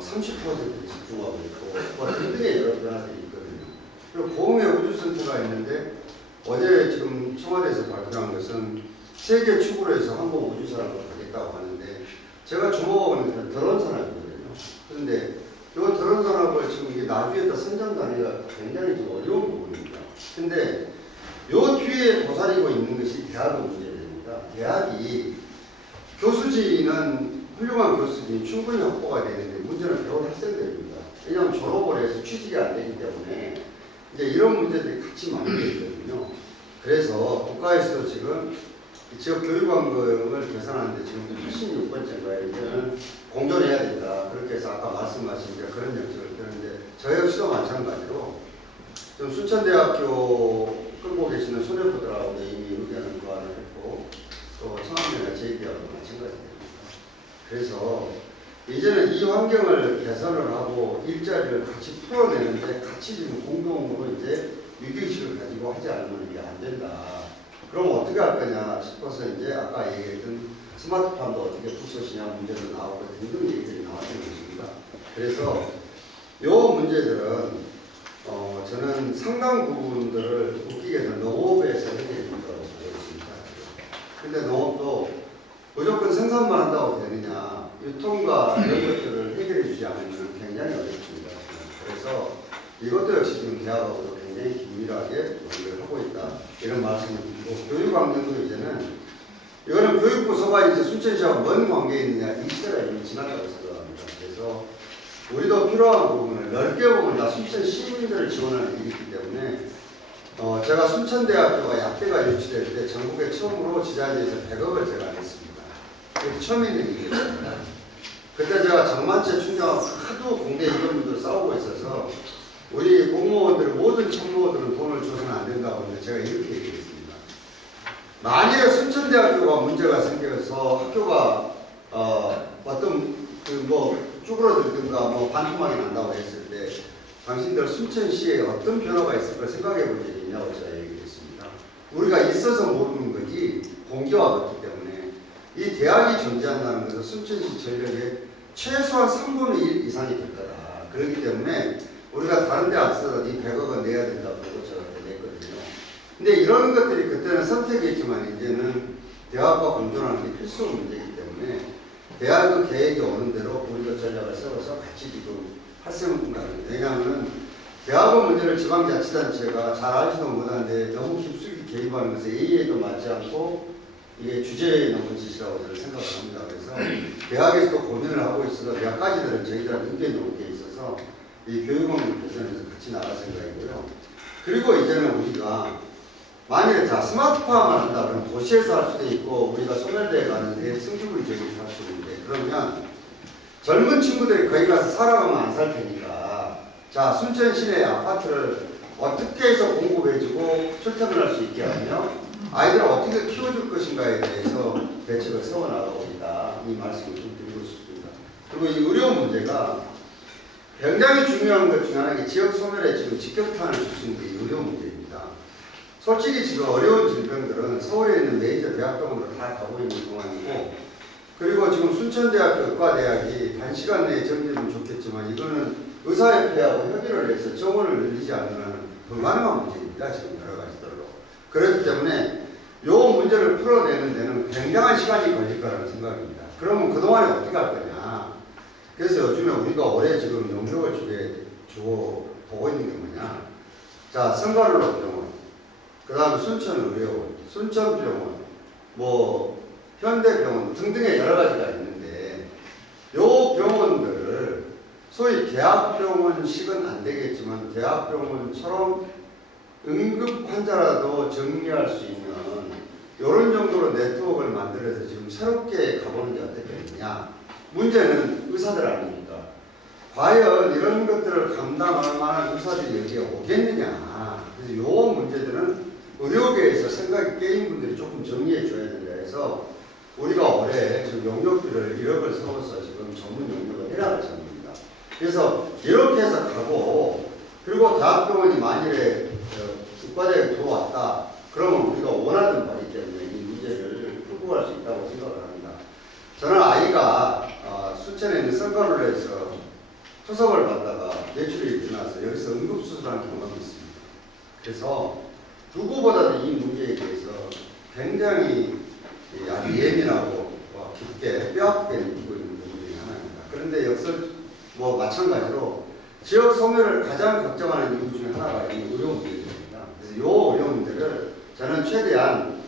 30% 집중하고 있고 등등의 여러 변화들이 있거든요. 그리고 고흥에 우주센터가 있는데 어제 지금 청와대에서 발표한 것은 세계 축으로 해서 항공 우주 산업을 하겠다고 하는데 제가 주목하고 있는 건 드론 산업이거든요. 그런데 이 드론 산업을 지금 이게 나주에다 선정하기가 굉장히 좀 어려운 부분입니다. 근데 요 뒤에 도사리고 있는 것이 대학의 문제입니다. 대학이 교수진은 훌륭한 교수진이 충분히 확보가 되는데 문제는 배운 학생들입니다. 왜냐하면 졸업을 해서 취직이 안 되기 때문에 이제 이런 문제들이 같이 만들어져 있거든요. 그래서 국가에서 지금 지역 교육환경을 개선하는데 지금 86번째인가요? 이제는 공존해야 된다. 그렇게 해서 아까 말씀하신 이제 그런 정책을 펴는데 저 역시도 마찬가지로 지금 순천대학교 끌고 계시는 소녀부들하고도 이미 의견을 교환을 했고 또 청와대나 제2대학도 마찬가지입니다. 그래서 이제는 이 환경을 개선을 하고 일자리를 같이 풀어내는데 같이 지금 공동으로 이제 위기의식을 가지고 하지 않으면 이게 안 된다. 그럼 어떻게 할 거냐 싶어서 이제 아까 얘기했던 스마트팜도 어떻게 풀 것이냐 문제도 나오고 등등 얘기들이 나왔던 것입니다. 그래서 이 문제들은 저는 상당 부분들을 웃기게는 농업에서 해결해 준다고 보고 있습니다. 근데 농업도 무조건 생산만 한다고 되느냐 유통과 이런 것들을 해결해 주지 않으면 굉장히 어렵습니다. 그래서 이것도 역시 지금 대학하고도 굉장히 긴밀하게 연결을 하고 있다. 이런 말씀을 드리고 교육환경도 이제는 이거는 교육부 소관이 이제 순천시하고 뭔 관계에 있느냐 이 시대가 이미 지났다고 생각합니다. 그래서 우리도 필요한 부분을 넓게 보면 다 순천 시민들을 지원하는 일이기 때문에 제가 순천대학교가 약대가 유치될 때 전국에 처음으로 지자체에서 100억을 제가 냈습니다. 그게 처음 있는 일이었습니다. 그때 제가 장만채 충격 하도 공대 이전분들 싸우고 있어서 우리 공무원들 모든 참모들은 돈을 줘서는 안 된다고 하는데 제가 이렇게 얘기했습니다. 만일에 순천대학교가 문제가 생겨서 학교가 어떤 쭈그러들든가 반토막이 난다고 했을 때 당신들 순천시에 어떤 변화가 있을까 생각해 본 적이 있냐고 제가 얘기했습니다. 우리가 있어서 모르는 거지 공기와 같기 때문에 이 대학이 존재한다는 것은 순천시 전력의 최소한 3분의 1 이상이 될 거다. 그렇기 때문에 우리가 다른 데 안 쓰더라도 이 100억은 내야 된다고 저한테 냈거든요. 근데 이런 것들이 그때는 선택했지만 이제는 대학과 공존하는 게 필수 문제이기 때문에 대학의 계획이 오는 대로 우리가 전략을 세워서 같이 지금 활성을 가는. 왜냐하면 대학의 문제를 지방자치단체가 잘 알지도 못하는데 너무 깊숙이 개입하는 것에 AA도 맞지 않고 이게 주제에 넘은 짓이라고 저는 생각을 합니다. 그래서 대학에서도 고민을 하고 있어서 몇 가지들은 저희들한테 의견이 올 게 있어서 이 교육원을 개선해서 같이 나갈 생각이고요. 그리고 이제는 우리가 만일에 스마트팜을 한다 그러면 도시에서 할 수도 있고 우리가 소멸대에 가는데 승주부리 지역에서 할 수도 있는데 그러면 젊은 친구들이 거기 가서 살아가면 안 살 테니까 순천 시내 아파트를 어떻게 해서 공급해주고 출퇴근할 수 있게 하며 아이들을 어떻게 키워줄 것인가에 대해서 대책을 세워나가고 있다. 이 말씀을 좀 드리고 싶습니다. 그리고 이 의료 문제가 굉장히 중요한 것 중에 하나가 지역 소멸에 지금 직격탄을 줄 수 있는 게 의료 문제입니다. 솔직히 지금 어려운 질병들은 서울에 있는 메이저 대학병원으로 다 가고 있는 상황이고, 그리고 지금 순천대학교 의과대학이 단시간 내에 정리되면 좋겠지만 이거는 의사협회하고 협의를 해서 정원을 늘리지 않는 한은 불가능한 문제입니다. 지금 여러 가지들로. 그렇기 때문에 이 문제를 풀어내는 데는 굉장한 시간이 걸릴 거라는 생각입니다. 그러면 그동안에 어떻게 할 거냐. 그래서 요즘에 우리가 올해 지금 용역을 주고 보고 있는 게 뭐냐. 자, 성가를로 병원, 그 다음에 순천의료원, 순천병원, 뭐 현대병원 등등의 여러 가지가 있는데 요 병원들을 소위 대학병원식은 안 되겠지만 대학병원처럼 응급 환자라도 정리할 수 있는 이런 정도로 네트워크를 만들어서 지금 새롭게 가보는 게 어떻겠느냐. 문제는 의사들 아닙니까? 과연 이런 것들을 감당할 만한 의사들이 여기에 오겠느냐. 그래서 요 문제들은 의료계에서 생각이 깨인 분들이 조금 정리해 줘야 된다 해서 우리가 올해 지금 용역비를 1억을 세워서 지금 전문 용역을 해나갈 참입니다. 그래서 이렇게 해서 가고, 그리고 대학병원이 만일에 의과대학에 들어왔다 그러면 우리가 원하는 바이기 때문에 이 문제를 풀고 갈 수 있다고 생각을 합니다. 저는 아이가 순천에 있는 성가루에서 투석을 받다가 뇌출혈이 일어나서 여기서 응급수술한 경험이 있습니다. 그래서 누구보다도 이 문제에 대해서 굉장히 아주 예민하고 깊게 뼈아프게 느끼고 있는 부분 중에 하나입니다. 그런데 역설 뭐 마찬가지로 지역 소멸을 가장 걱정하는 이유 중에 하나가 이 의료 문제입니다. 그래서 이 의료 문제를 저는 최대한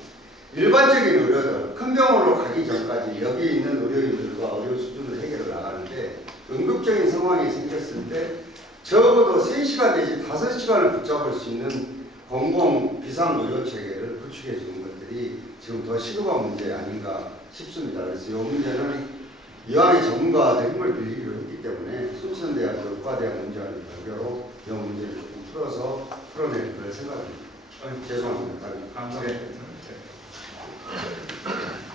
일반적인 의료들, 큰 병원으로 가기 전까지 여기 있는 의료인들과 의료 수준을 해결을 나가는데 응급적인 상황이 생겼을 때 적어도 3시간 내지 5시간을 붙잡을 수 있는 공공 비상의료 체계를 구축해 주는 것들이 지금 더 시급한 문제 아닌가 싶습니다. 그래서 이 문제는 이왕에 전문가들 힘을 빌리기로 했기 때문에 순천대학교 의과대학 문제와는 별개로 이 문제를 조금 풀어서 풀어낼 그럴 생각입니다. 죄송합니다. 감사합니다.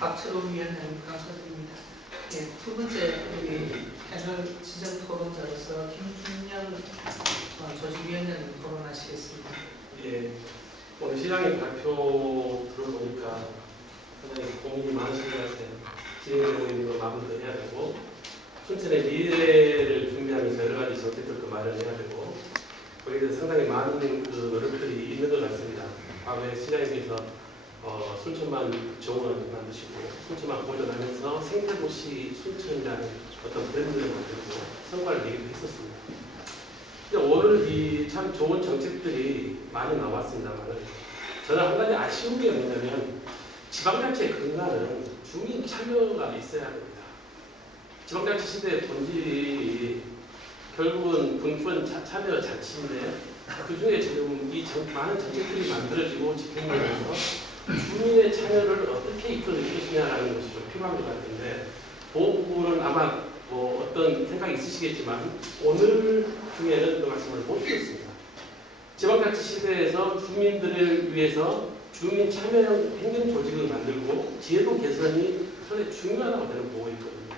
박철웅 위원장님 감사드립니다. 네, 두 번째 우리 패널 지정 토론자로서 김준영 조직위원장님 토론하시겠습니다. 예, 오늘 시장의 발표 들어보니까 상당히 고민이 많으신 것 같아요. 진행되고 있는 거 마무리도 해야 되고, 순천의 미래를 준비하면서 여러 가지 정책들도 마련해야 되고, 거기에 대해서 상당히 많은 그 노력들이 있는 것 같습니다. 과거에 시장에서 순천만 정원을 만드시고, 순천만 보존하면서 생태도시 순천이라는 어떤 브랜드를 만들고 성과를 내기도 했었습니다. 오늘 이 참 좋은 정책들이 많이 나왔습니다만 저는 한 가지 아쉬운 게 뭐냐면 지방자치의 근간은 주민 참여가 있어야 합니다. 지방자치 시대의 본질이 결국은 군권 참여 자치인데 그 중에 지금 이 많은 정책들이 만들어지고 집행되면서 주민의 참여를 어떻게 이끌어 주시냐라는 것이 좀 필요한 것 같은데 그 부분은 아마 뭐 어떤 생각이 있으시겠지만 오늘 중에는 그 말씀을 못 드렸습니다. 지방자치 시대에서 주민들을 위해서 주민 참여형 행정 조직을 만들고 제도 개선이 상당히 중요하다고 저는 보고 있거든요.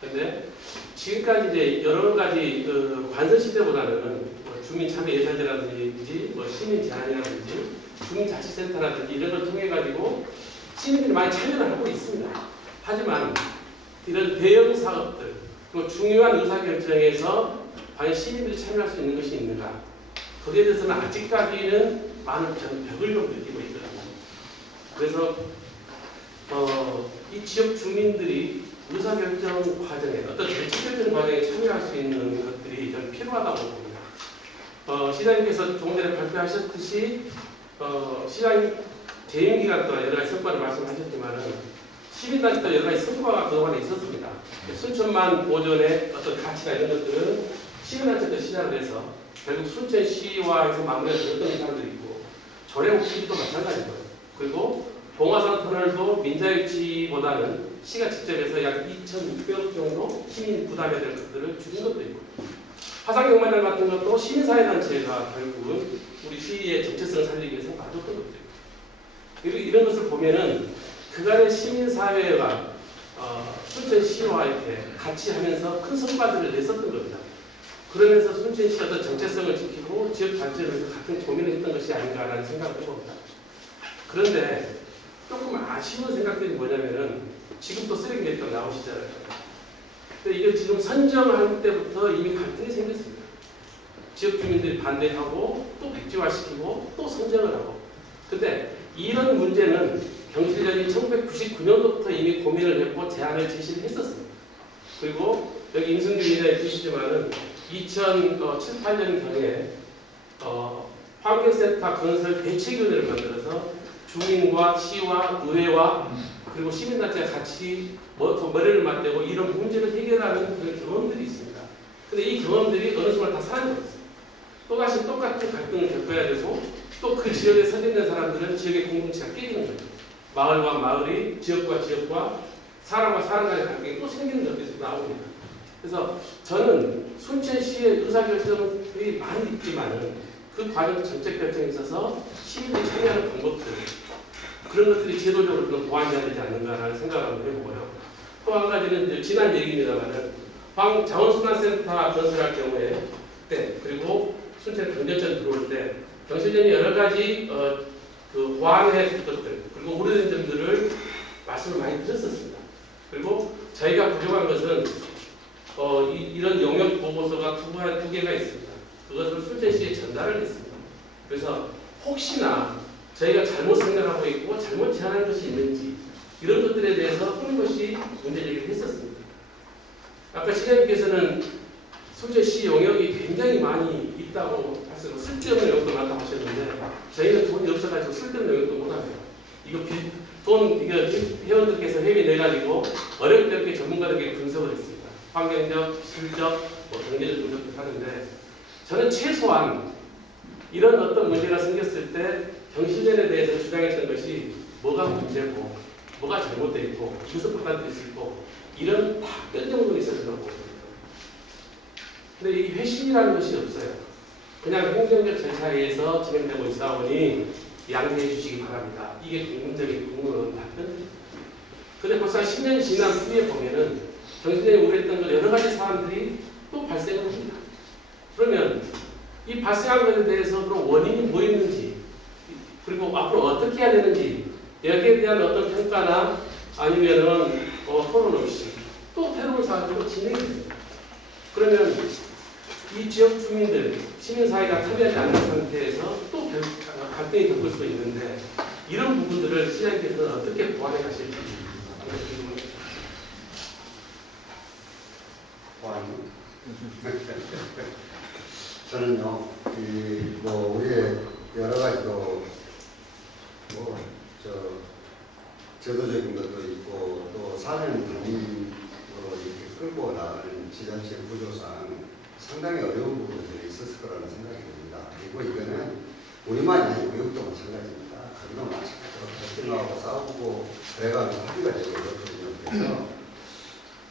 그런데 지금까지 이제 여러 가지 관선 시대보다는 뭐 주민 참여 예산제라든지 뭐 시민 제안이라든지 주민자치센터라든지 이런 걸 통해 가지고 시민들이 많이 참여를 하고 있습니다. 하지만 이런 대형 사업들 또 중요한 의사결정에서 과연 시민들이 참여할 수 있는 것이 있는가? 거기에 대해서는 아직까지는 많은 저는 벽을 좀 느끼고 있거든요. 그래서 이 지역 주민들이 의사결정 과정에 어떤 정책결정 과정에 참여할 수 있는 것들이 저는 필요하다고 봅니다. 시장님께서 조금 전에 발표하셨듯이 시장 재임 기간 동안 여러 가지 성과를 말씀하셨지만은 시민단체도 여러 가지 성과가 그동안에 있었습니다. 순천만 보존의 어떤 가치나 이런 것들은 시민단체도 시작을 해서 결국 순천시와 해서 마무리가 되었던 사람들이 있고 조례옥지도 마찬가지고요. 그리고 봉화산 터널도 민자유치보다는 시가 직접 해서 약 2,600억 정도 시민 부담해야 될 것들을 줄인 것도 있고 화산경마장 같은 것도 시민사회단체가 결국은 우리 시의 정체성을 살리기 위해서 놔뒀던 것도 있고 그리고 이런 것을 보면은 그간의 시민사회가 순천시와 이렇게 같이 하면서 큰 성과들을 냈었던 겁니다. 그러면서 순천시 어떤 정체성을 지키고 지역 발전을 위해서 같은 고민을 했던 것이 아닌가라는 생각을 해봅니다. 그런데 조금 아쉬운 생각들이 뭐냐면은 지금 또 쓰레기 매입 나오시잖아요. 근데 이거 지금 선정할 때부터 이미 갈등이 생겼습니다. 지역 주민들이 반대하고 또 백지화시키고 또 선정을 하고. 근데 이런 문제는 경실련이 1999년도부터 이미 고민을 했고 제안을 제시를 했었습니다. 그리고 여기 임승규 기자에 주시지만은 2007, 8년경에 환경센터 건설 대책위원회를 만들어서 주민과 시와 의회와 그리고 시민단체가 같이 머리를 맞대고 이런 문제를 해결하는 그런 경험들이 있습니다. 근데 이 경험들이 어느 순간 다 사라져버렸어요. 또다시 똑같은 갈등을 겪어야 되고 또 그 지역에 선정된 사람들은 지역의 공동체가 깨지는 거죠. 마을과 마을이 지역과 지역과 사람과 사람 간의 관계가 또 생기는 것들이 나옵니다. 그래서 저는 순천시의 의사결정이 많이 있지만은 그 과정 정책 결정에 있어서 시민들이 참여하는 방법들 그런 것들이 제도적으로 좀 보완해야 되지 않는가라는 생각을 한번 해보고요. 또 한 가지는 이제 지난 얘기입니다만은 자원순환센터 건설할 경우에 그때 그리고 순천 경전천 들어올 때 경실련이 여러 가지 그 보완해야 될 것들 그리고 오래된 점들을 말씀을 많이 드렸었습니다. 그리고 저희가 부족한 것은 이런 용역 보고서가 두 개가 있습니다. 그것을 순천시에 전달을 했습니다. 그래서 혹시나 저희가 잘못 생각하고 있고 잘못 제안한 것이 있는지 이런 것들에 대해서 끊임없이 문제 제기를 했었습니다. 아까 시장님께서는 순천시 용역이 굉장히 많이 있다고 하셔서 쓸데없는 용역도 많다고 하셨는데 저희는 돈이 없어가지고 쓸데없는 용역도 못합니다. 이거 회원들께서 회비 내가지고 어렵게 전문가들에게 분석을 했습니다. 환경적, 기술적, 경제적 분석도 하는데 저는 최소한 이런 어떤 문제가 생겼을 때 경실련에 대해서 주장했던 것이 뭐가 문제고 뭐가 잘못되어 있고 무슨 판단도 있을 거고 이런 답변 정도 있어야 된다고 봅니다. 근데 이 회신이라는 것이 없어요. 그냥 행정적 절차에 의해서 진행되고 있사오니 양해해 주시기 바랍니다. 이게 궁금한 답변입니다. 근데 벌써 10년이 지난 후에 보면은 경실련이 우려했던 것 여러 가지 사안들이 또 발생을 합니다. 그러면 이 발생한 것에 대해서 그럼 원인이 뭐 있는지 그리고 앞으로 어떻게 해야 되는지 여기에 대한 어떤 평가나 아니면은 토론 없이 또 새로운 사안으로 진행이 됩니다. 그러면 이 지역 주민들, 시민사회가 참여하지 않는 상태에서 또 갈등이 겪을 수 있는데 이런 부분들을 시장님께서는 어떻게 보완해 가실지 저는요, 우리의 여러 가지 제도적인 것도 있고 또 사는 단위로 이렇게 끌고 나가는 지자체 구조상 상당히 어려운 부분들이 있었을 거라는 생각이 듭니다. 그리고 이거는 우리만이 아니고 미국도 마찬가지입니다. 그런 마찬가지로 갈등하고 싸우고 그래가지고 합의가 되고 이렇거든요. 그래서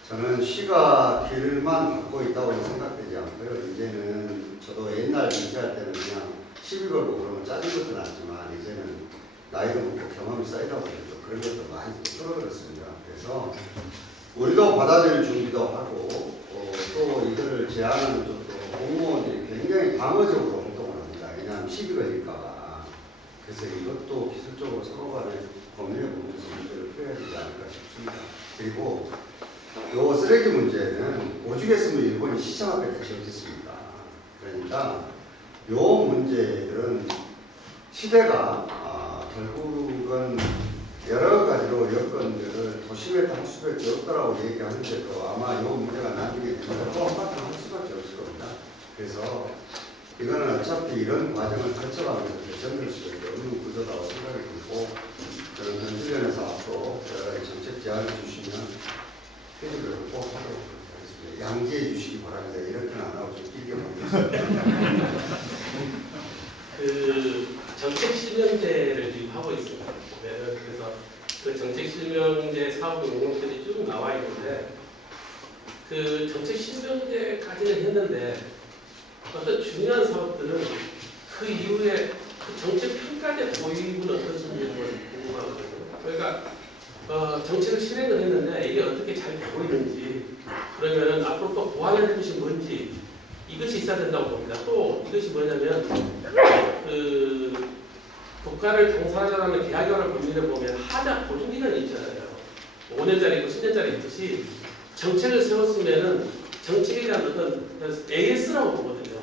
저는 시가 길만 갖고 있다고 생각되지 않고요. 이제는 저도 옛날 정치할 때는 그냥 시비 걸고 그러면 짜증 것도 났지만 이제는 나이도 먹고 경험이 쌓이다 보니까 그런 것도 많이 줄어들었습니다. 그래서 우리도 받아들일 준비도 하고 또 이거를 제안하는 쪽도 공무원들이 굉장히 방어적으로 활동을 합니다. 왜냐하면 시비 걸릴까봐. 그래서 이것도 기술적으로 서로 간에 법률에 보면서 문제를 풀어야 되지 않을까 싶습니다. 그리고 요 쓰레기 문제는 오죽했으면 일본이 시청 앞에 대처했습니다. 그러니까 요 문제들은 시대가 결국은 여러 가지로 여건들을 도심에다 할 수밖에 없다라고 얘기하는데도 아마 이 문제가 나중에 되면 또 한바탕 할 수밖에 없을 겁니다. 그래서 이거는 어차피 이런 과정을 거쳐가면서 개선될 수밖에 없는 구조라고 생각이 들고 저는 현실련에서 앞으로 여러 가지 정책 제안을 주시면 피드백을 꼭 하도록 하겠습니다. 양지해 주시기 바랍니다. 이렇게는 안 하고 좀 길게 보겠습니다. 정책 실명제를 지금 하고 있습니다. 그래서 그 정책 실명제 사업 용역들이 쭉 나와 있는데 그 정책 실명제까지는 했는데 어떤 중요한 사업들은 그 이후에 그 정책 평가제 도입은 어떠신지 궁금하거든요. 그러니까 정책을 실행을 했는데 이게 어떻게 잘 되고 있는지 그러면은 앞으로 또 보완해야 될 것이 뭔지 이것이 있어야 된다고 봅니다. 또 이것이 뭐냐면 국가를 당사자라는 계약이라는 법률에 보면 하자 보증기간이 있잖아요. 5년짜리 있고 10년짜리 있듯이 정책을 세웠으면은 정책에 대한 어떤 AS라고 보거든요.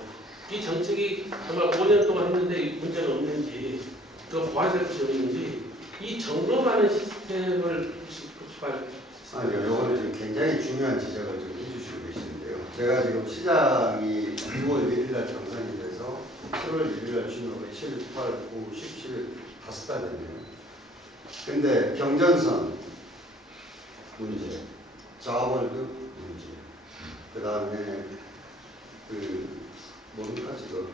이 정책이 정말 5년 동안 했는데 문제가 없는지, 그 보완될 것이 없는지, 이 점검하는 시스템을 구축할. 아니요, 요거는 지금 굉장히 중요한 지적을 좀 해주시고 계시는데요. 제가 지금 시장이 6월 1일 날 정상이 돼서 7월 1일 날 취임하고 7, 8, 9, 10, 11 5달 됐네요. 근데 경전선 문제, 자월드 문제, 그 다음에 뭡니까 지금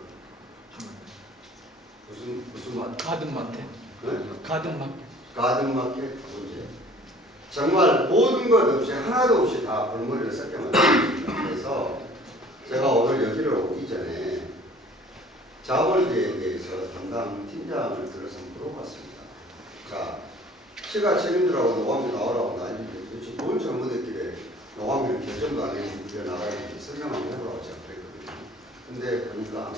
무슨 맛? 가든마켓. 네? 가든마켓. 가든마켓 문제. 정말 모든 것 없이 하나도 없이 다 골머리를 썩게 만듭니다. 그래서 제가 오늘 여기를 오기 전에 자월드에 대해서 담당 팀장을 들어서 물어봤습니다. 자, 시가 책임들하고 노감이 나오라고 난리인데 도대체 뭘 잘못했길래 노감이는 결정도 안 해서 우리가 나가는지 설명 한번 해보라고 제가 그랬거든요. 근데 보니까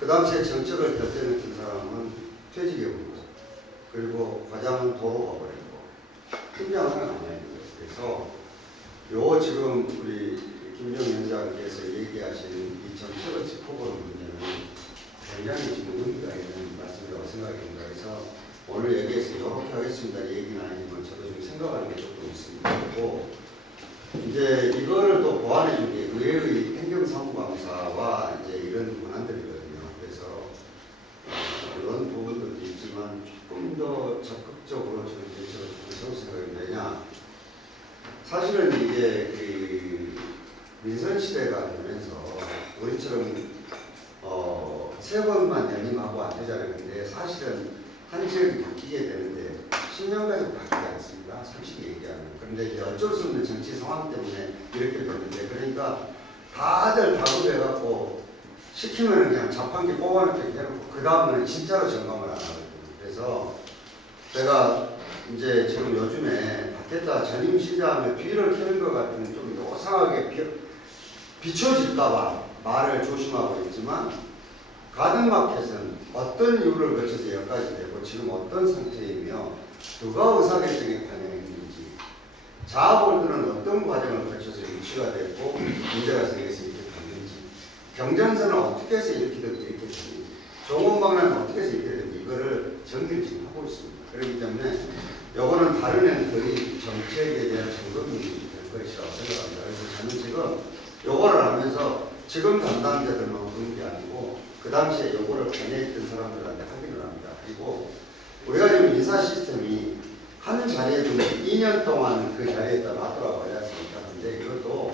그 당시에 정책을 결정했던 사람은 퇴직해버리고, 그리고 과장은 도로 가버리고, 팀장은 하나 남아있는 거예요. 그래서 요 지금 우리 김정 위원장께서 얘기하시는 이 정책을 짚어보는 문제는 굉장히 지금 의미가 있는 말씀이라고 생각이 듭니다. 그래서 오늘 여기에서 이렇게 하겠습니다 얘기는 아니지만 저도 좀 생각하는 게 조금 있습니다. 그리고 이제 이거를 또 보완해 준 게 의회의 행정사무감사와 이제 이런 권한들이거든요. 그래서 이런 부분들도 있지만 조금 더 적극적으로 저는 대처를 해볼 생각입니다. 왜냐, 사실은 이게 그 민선시대가 되면서 우리처럼 3번만 연임하고 안 되잖아요. 근데 사실은 한 지역이 바뀌게 되는데 10년까지 바뀌지 않습니다. 솔직히 얘기하면. 그런데 이제 어쩔 수 없는 정치 상황 때문에 이렇게 되는데, 그러니까 다들 다급해갖고 시키면 그냥 자판기 뽑아놓게 해놓고 그 다음에는 진짜로 점검을 안 하거든요. 그래서 제가 이제 지금 요즘에 바뀌었다 전임 시장에 뒤를 켜는 것 같은 좀 요상하게 비춰질까봐 말을 조심하고 있지만, 가든마켓은 어떤 이유를 거쳐서 여기까지 되고 지금 어떤 상태이며 누가 의사결정에 관여했는지, 자아볼드는 어떤 과정을 거쳐서 유치가 됐고 문제가 생겨서 이렇게 됐는지, 경전선은 어떻게 해서 이렇게 됐는지, 종원방라는 어떻게 해서 이렇게 됐는지 이거를 정리를 지금 하고 있습니다. 그렇기 때문에 요거는 다른 애들이 정책에 대한 점검이 될 것이라고 생각합니다. 그래서 저는 지금 요거를 하면서 지금 담당자들만 그런 게 아니고 그 당시에 요거를 관여했던 사람들한테 확인을 합니다. 그리고 우리가 지금 인사 시스템이 한 자리에 두면 2년 동안 그 자리에다 놔두라고 하지 않습니까? 근데 이것도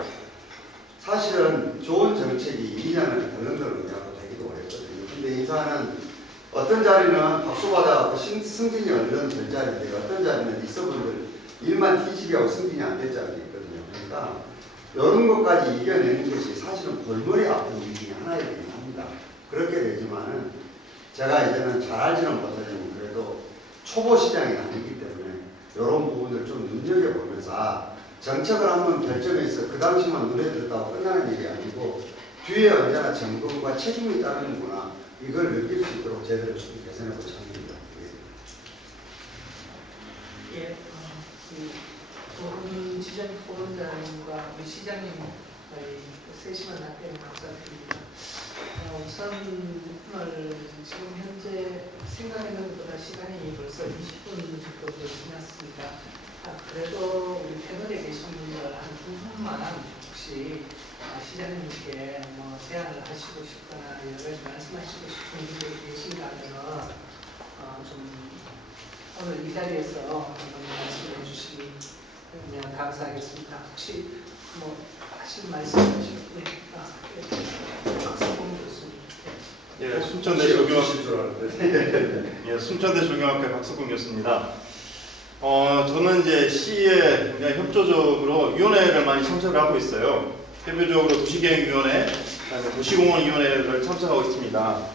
사실은 좋은 정책이 2년을 덜렁덜렁 하고 되기도 어렵거든요. 근데 인사는 어떤 자리는 박수받아갖고 승진이 얼른 될 자리인데, 어떤 자리는 있어분들 일만 뒤지게 하고 승진이 안 될 자리도 있거든요. 그러니까 이런 것까지 이겨내는 것이 사실은 골머리 아픈 일이 하나이긴 합니다. 그렇게 되지만은 제가 이제는 잘 알지는 못하지만 그래도 초보 시장이 아니기 때문에 이런 부분을 좀 눈여겨보면서 정책을 한번 결정해서 그 당시만 눈에 들었다고 끝나는 일이 아니고 뒤에 언제나 점검과 책임이 따르는구나, 이걸 느낄 수 있도록 제대로 좀 개선해보자 합니다. 예, 좋은 지정 토론자님과 우리 시장님 세심한 답변 감사드립니다. 우선 오늘 지금 현재 생각하는 것보다 시간이 벌써 20분 정도 지났습니다. 그래도 우리 패널에 계신 분들 한 2분만 혹시 시장님께 뭐 제안을 하시고 싶거나 여러 가지 말씀하시고 싶은 분들이 계신가 하면 좀 오늘 이 자리에서 한번 말씀해 주시면 감사하겠습니다. 혹시 뭐 하실 말씀 하시고 박성공 교수님. 예, 순천대 조경학교 순천대 조경학교 박석훈 교수입니다. 저는 이제 시에 협조적으로 위원회를 많이 참석을 하고 있어요. 대표적으로 도시계획위원회, 그다음에 도시공원위원회를 참석하고 있습니다.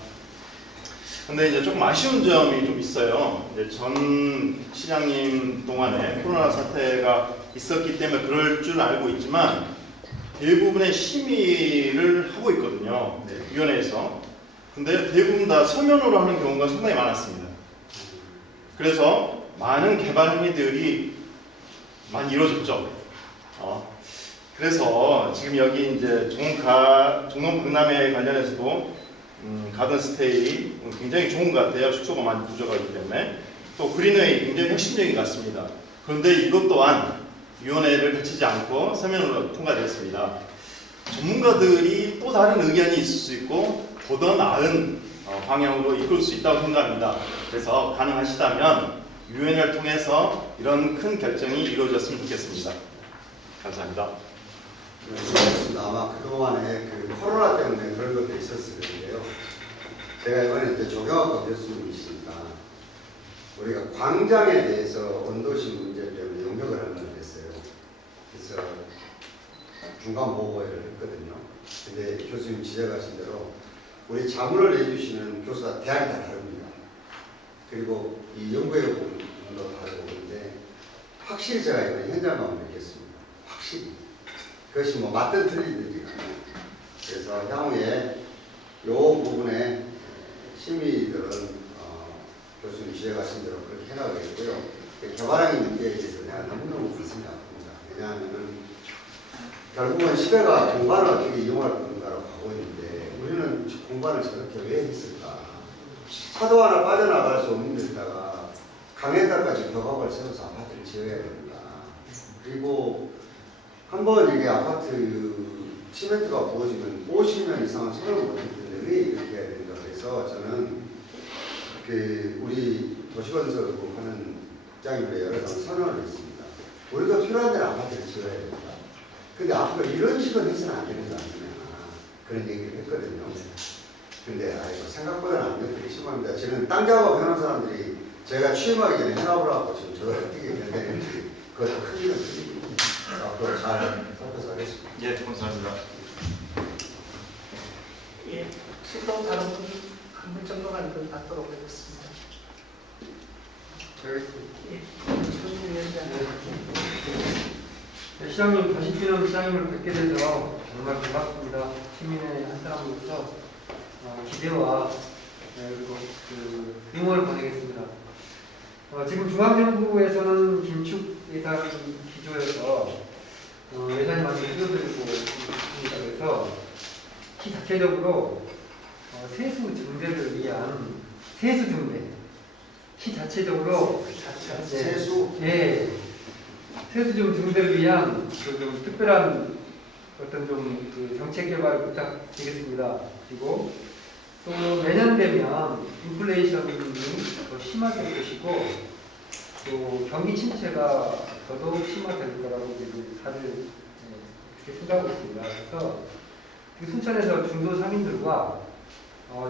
근데 이제 조금 아쉬운 점이 좀 있어요. 이제 전 시장님 동안에 코로나 사태가 있었기 때문에 그럴 줄 알고 있지만 대부분의 심의를 하고 있거든요. 위원회에서. 근데 대부분 다 서면으로 하는 경우가 상당히 많았습니다. 그래서 많은 개발 행위들이 많이 이루어졌죠. 그래서 지금 여기 이제 종로 강남에 관련해서도 가든 스테이 굉장히 좋은 것 같아요. 숙소가 많이 부족하기 때문에. 또 그린웨이 굉장히 혁신적인 것 같습니다. 그런데 이것 또한 위원회를 거치지 않고 서면으로 통과되었습니다. 전문가들이 또 다른 의견이 있을 수 있고 더 나은 방향으로 이끌 수 있다고 생각합니다. 그래서 가능하시다면 위원회를 통해서 이런 큰 결정이 이루어졌으면 좋겠습니다. 감사합니다. 네, 그렇습니다. 아마 그동안에 코로나 때문에 그런 것도 있었을 텐데요. 제가 이번에 이제 조경학과 교수님이시니까 우리가 광장에 대해서 온도실 문제 때문에 용역을 하는 걸 했어요. 그래서 중간 보고회를 했거든요. 근데 교수님 지적하신 대로 우리 자문을 내주시는 교수가 대학이 다 다릅니다. 그리고 이 연구의 부분도 다르고 그런데 확실히 제가 이번에 현장감을 느꼈습니다. 확실히. 그것이 뭐 맞든 틀리든지 간에. 그래서 향후에 이 부분에 심의들은 교수님 지적하신 대로 그렇게 해나가겠고요. 개발항의 문제에 대해서 내가 너무너무 가슴이 아픕니다. 왜냐하면 결국은 시대가 공간을 어떻게 이용할 건가로 가고 있는데 우리는 공간을 저렇게 왜 했을까? 차도 하나 빠져나갈 수 없는 데다가 강에다까지 벽화를 세워서 아파트를 지어야 됩니다. 그리고 한번 이게 아파트 시멘트가 부어지면 50년 이상은 손을 못 했는데 왜 이렇게 해야 된다 그래서 저는 우리 도시건설부 하는 국장님과 여러 번 선언을 했습니다. 우리가 필요한 데는 아파트를 지어야 된다. 근데 앞으로 이런 식으로 해서는 안 되는 거 아니냐 그런 얘기를 했거든요. 근데 아이고 생각보다는 안 되는 게 심합니다. 지금 땅 작업하는 사람들이 제가 취임하기 전에 해답을 하고 지금 저걸 어떻게 견뎌내는지 그것도 큰 일은 드립니다. 앞으로 잘 살펴서 하겠습니다. 예, 감사합니다. 예, 수도 다른 분이 한 분 정도만 더 받도록 하겠습니다. 예, 조윤 위원장님. 네, 시장님 다시 뛰는 시장님을 뵙게 돼서 정말 반갑습니다. 시민의 한 사람으로서 기대와 그리고 응원을 보내겠습니다. 지금 중앙정부에서는 긴축 예산 기조여서 예산이 많이 줄어들고 있습니다. 그래서 시 자체적으로 세수 증대를 위한 세수 증대 시 자체적으로 세수? 예. 세수 좀 증대를 위한 좀 특별한 어떤 좀 정책 개발을 부탁드리겠습니다. 그리고 또 내년 되면 인플레이션이 더 심화될 것이고 또 경기 침체가 더더욱 심화될 거라고 다들 그렇게 생각하고 있습니다. 그래서 순천에서 중도 상인들과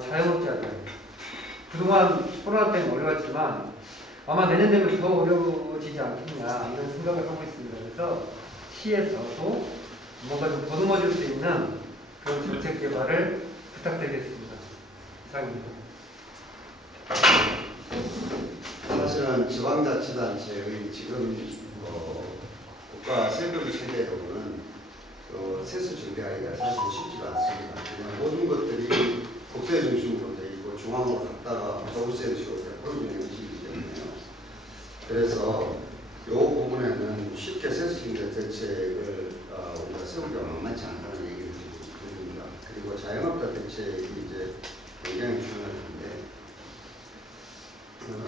자영업자들 그동안 코로나 때문에 어려웠지만 아마 내년 되면 더 어려워지지 않겠냐 이런 생각을 하고 있습니다. 그래서 시에서도 뭔가 좀 보듬어줄 수 있는 그런 정책 개발을 부탁드리겠습니다. 이상입니다. 사실은 지방자치단체의 지금 국가 세금 체계로는 세수 증대하기가 사실 쉽지가 않습니다. 그냥 모든 것들이 국세 중심으로 되어 있고 중앙으로 갔다가 서울세 식으로 풀어주는 형식이기 때문에요. 그래서 이 부분에는 쉽게 세수 증대 대책을 우리가 세우기가 만만치 않다는 얘기를 드립니다. 그리고 자영업자 대책이 이제 굉장히 중요한데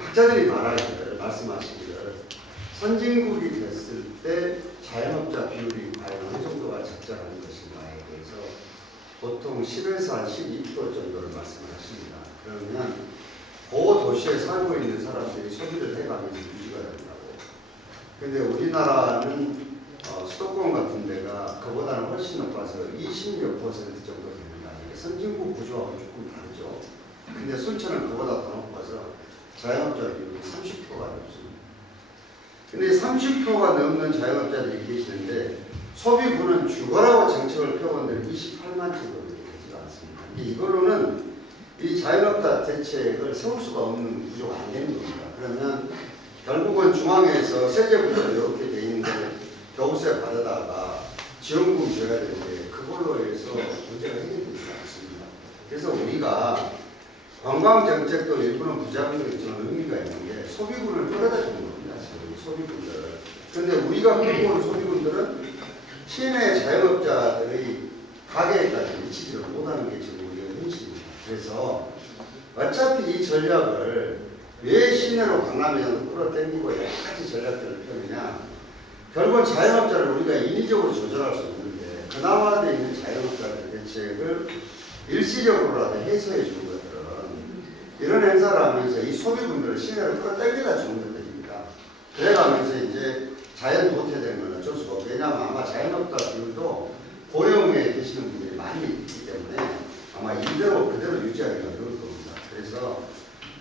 학자들이 말씀하시기를 선진국이 됐을 때 자영업자 비율이 과연 어느 정도가 적절한 것인가에 대해서 보통 10에서 한 12% 정도를 말씀을 하십니다. 그러면 그 도시에 살고 있는 사람들이 소비를 해가면서 유지가 된다고. 근데 우리나라는 수도권 같은 데가 그보다는 훨씬 높아서 20몇 % 정도 됩니다. 이게 선진국 구조하고 조금 다르죠. 근데 순천은 그보다 더 높아서 자영업자 비율이 30%가 넘습니다. 근데 30%가 넘는 자영업자들이 계시는데 소비부는 죽어라고 정책을 펴온 데는 28만 정도밖에 되지가 않습니다. 이걸로는 이 자영업자 대책을 세울 수가 없는 구조가 안 되는 겁니다. 그러면 결국은 중앙에서 세제부터 이렇게 돼 있는데 교부세 받아다가 지원금 줘야 되는데 그걸로 해서 문제가 해결되지 않습니다. 그래서 우리가 관광 정책도 일부는 부작용도 있지만 의미가 있는 게 소비군을 끌어다 주는 겁니다. 소비군들. 근데 우리가 겪어오는 소비군들은 시내 자영업자들의 가게에까지 미치지를 못하는 게 지금 우리의 현실입니다. 그래서 어차피 이 전략을 왜 시내로 강남에서 끌어당기고 여러 가지 전략들을 펴느냐, 결국은 자영업자를 우리가 인위적으로 조절할 수 없는데 그나마 돼 있는 자영업자들 대책을 일시적으로라도 해소해 주는 것들은 이런 행사를 하면서 이 소비군들을 시내로 끌어당겨다 주는 것들입니다. 그래가면서 이제 자연 도태되는 건 어쩔 수가 없고, 왜냐하면 아마 자영업자 비율도 고령에 계시는 분들이 많이 있기 때문에 아마 이대로 그대로 유지하기가 어려울 겁니다. 그래서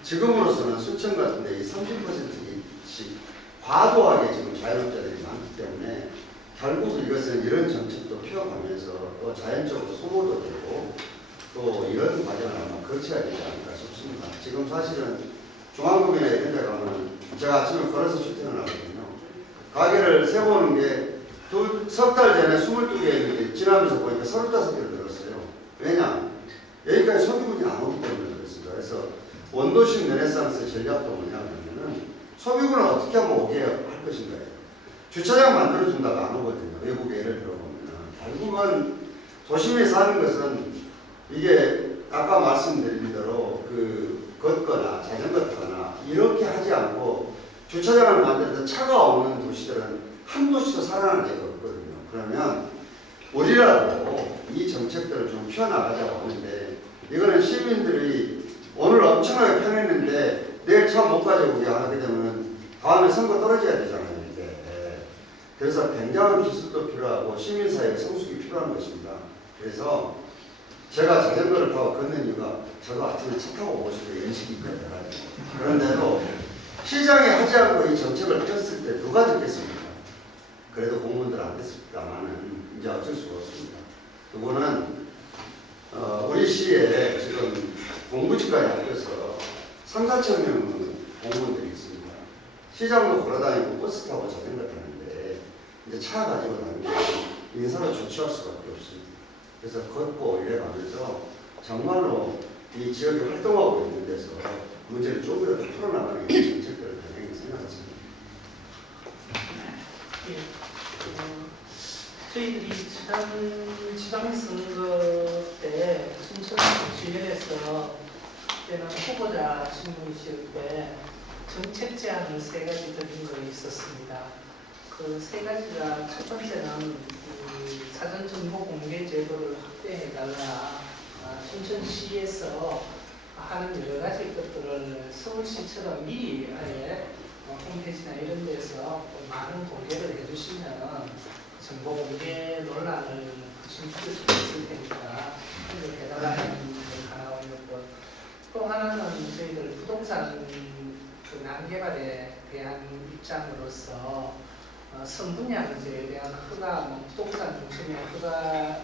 지금으로서는 순천 같은데 이 30%씩 과도하게 지금 자영업자들이 많기 때문에 결국 이것은 이런 정책도 피워가면서 또 자연적으로 소모도 되고 또 이런 과정을 아마 거쳐야 되지 않을까 싶습니다. 지금 사실은 중앙동이나 이런 데 가면 제가 아침에 걸어서 출퇴근을 하거든요. 가게를 세보는 게 석 달 전에 22개 있는데 지나면서 보니까 35개를 늘었어요. 왜냐? 여기까지 소비군이 안 오기 때문에 그렇습니다. 그래서 원도심 르네상스 전략도 뭐냐 그러면은 소비군을 어떻게 하면 오게 할 것인가요? 주차장 만들어준다가 안 오거든요. 외국에 예를 들어보면 결국은 도심에 사는 것은 이게 아까 말씀드린 대로 그 걷거나 자전거 타거나 이렇게 하지 않고 주차장을 만들어서 차가 없는 도시들은 한 도시도 살아나는 데가 없거든요. 그러면 우리라도 이 정책들을 좀 펴나가자고 하는데 이거는 시민들이 오늘 엄청나게 편했는데 내일 차 못 가져오게 하게 되면 다음에 선거 떨어져야 되잖아요. 이게. 그래서 굉장한 기술도 필요하고 시민사회의 성숙이 필요한 것입니다. 그래서 제가 자전거를 타고 걷는 이유가 저도 아침에 차 타고 오고 싶어요. 연식이 있거든요. 그런데도 시장이 하지 않고 이 정책을 폈을 때 누가 듣겠습니까? 그래도 공무원들 안 됐습니다만은 이제 어쩔 수가 없습니다. 그거는 우리 시에 지금 공부지까지 합쳐서 3,4천 명 공무원들이 있습니다. 시장도 걸어다니고 버스 타고 자전거 타는데 이제 차 가지고 다니면 인사로 조치할 수밖에 없습니다. 그래서 걷고 이래가면서 정말로 이 지역에 활동하고 있는 데서 문제를 조금이라도 풀어나가는 게 정책들을 당연히 생각했습니다. 저희들이 지방선거 때 순천 주변에서 그때는 후보자 신분이실 때 정책 제안을 3가지 드린 거 있었습니다. 그 3가지가 첫 번째는 사전 정보 공개 제도를 확대해달라. 순천시에서 하는 여러 가지 것들을 서울시처럼 미리 아예 홈페이지나 이런 데서 많은 공개를 해주시면 정보 공개 논란을 줄일 수 있을 테니까 그걸 해달라는 걸 하나 올렸고, 또 하나는 저희들 부동산 그 난개발에 대한 입장으로서 선분양제에 대한 허가, 부동산 중심의 허가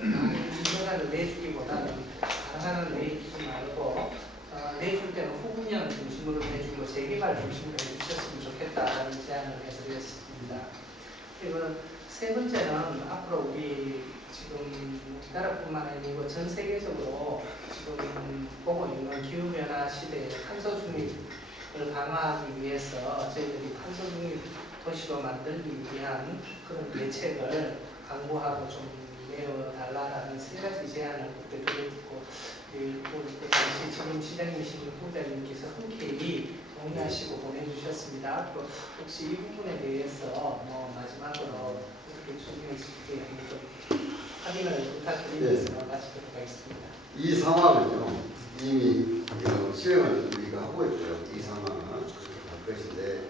인허가를 내주기보다는 가능한 내주지 말고 내줄 때는 후분양 중심으로 내주고 재개발 중심으로 해주셨으면 좋겠다는 제안을 해드렸습니다. 그리고 3번째는 앞으로 우리 지금 우리나라뿐만 아니고 전 세계적으로 지금 보고 있는 기후변화 시대에 탄소 중립을 강화하기 위해서 저희들이 탄소 중립 도시로 만들기 위한 그런 대책을 강구하고 좀 내어달라는 3가지 제안을 그때 드렸고, 당시 지금 시장님이신 후보자님께서 흔쾌히 동의하시고 보내주셨습니다. 앞으로 혹시 이 부분에 대해서 마지막으로 어떻게 준비할지 좀 확인을 부탁드리면서 마치도록 하겠습니다. 이 상황은요 이미 실행을 우리가 하고 있고요. 이 상황은 할 것인데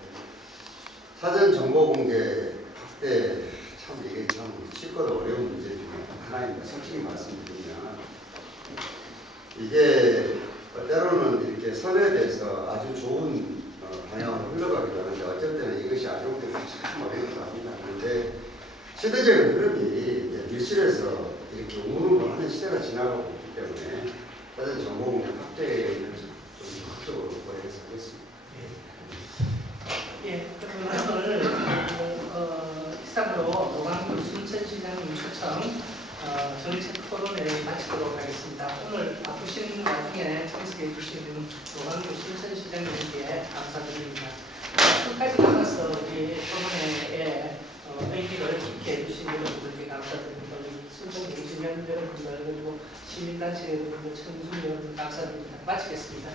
사전 정보 공개 확대 참 이게 참 쉽고도 어려운 문제 중에 하나입니다. 솔직히 말씀드리면 이게 때로는 이렇게 선회돼서 아주 좋은 방향으로 흘러가기도 하는데 어쩔 때는 이것이 악용돼서 참 어렵기도 합니다. 그런데 시대적인 흐름이 이제 밀실에서 이렇게 우물우물하는 시대가 지나가고 있기 때문에 사전 정보 공개 확대를 좀 적극적으로 고려해서 하겠습니다. 예, 그럼 오늘 이상으로 노광규 순천시장님 초청 정책 토론회를 마치도록 하겠습니다. 오늘 바쁘신 와중에 참석해 해주시는 노광규 순천시장님께 감사드립니다. 끝까지 나가서 우리 토론회에 의기를 깊게 해주신 여러분들께 감사드립니다. 순천 경신면 여러분들 그리고 시민단체 여러분들 청중 여러분 감사드립니다. 마치겠습니다.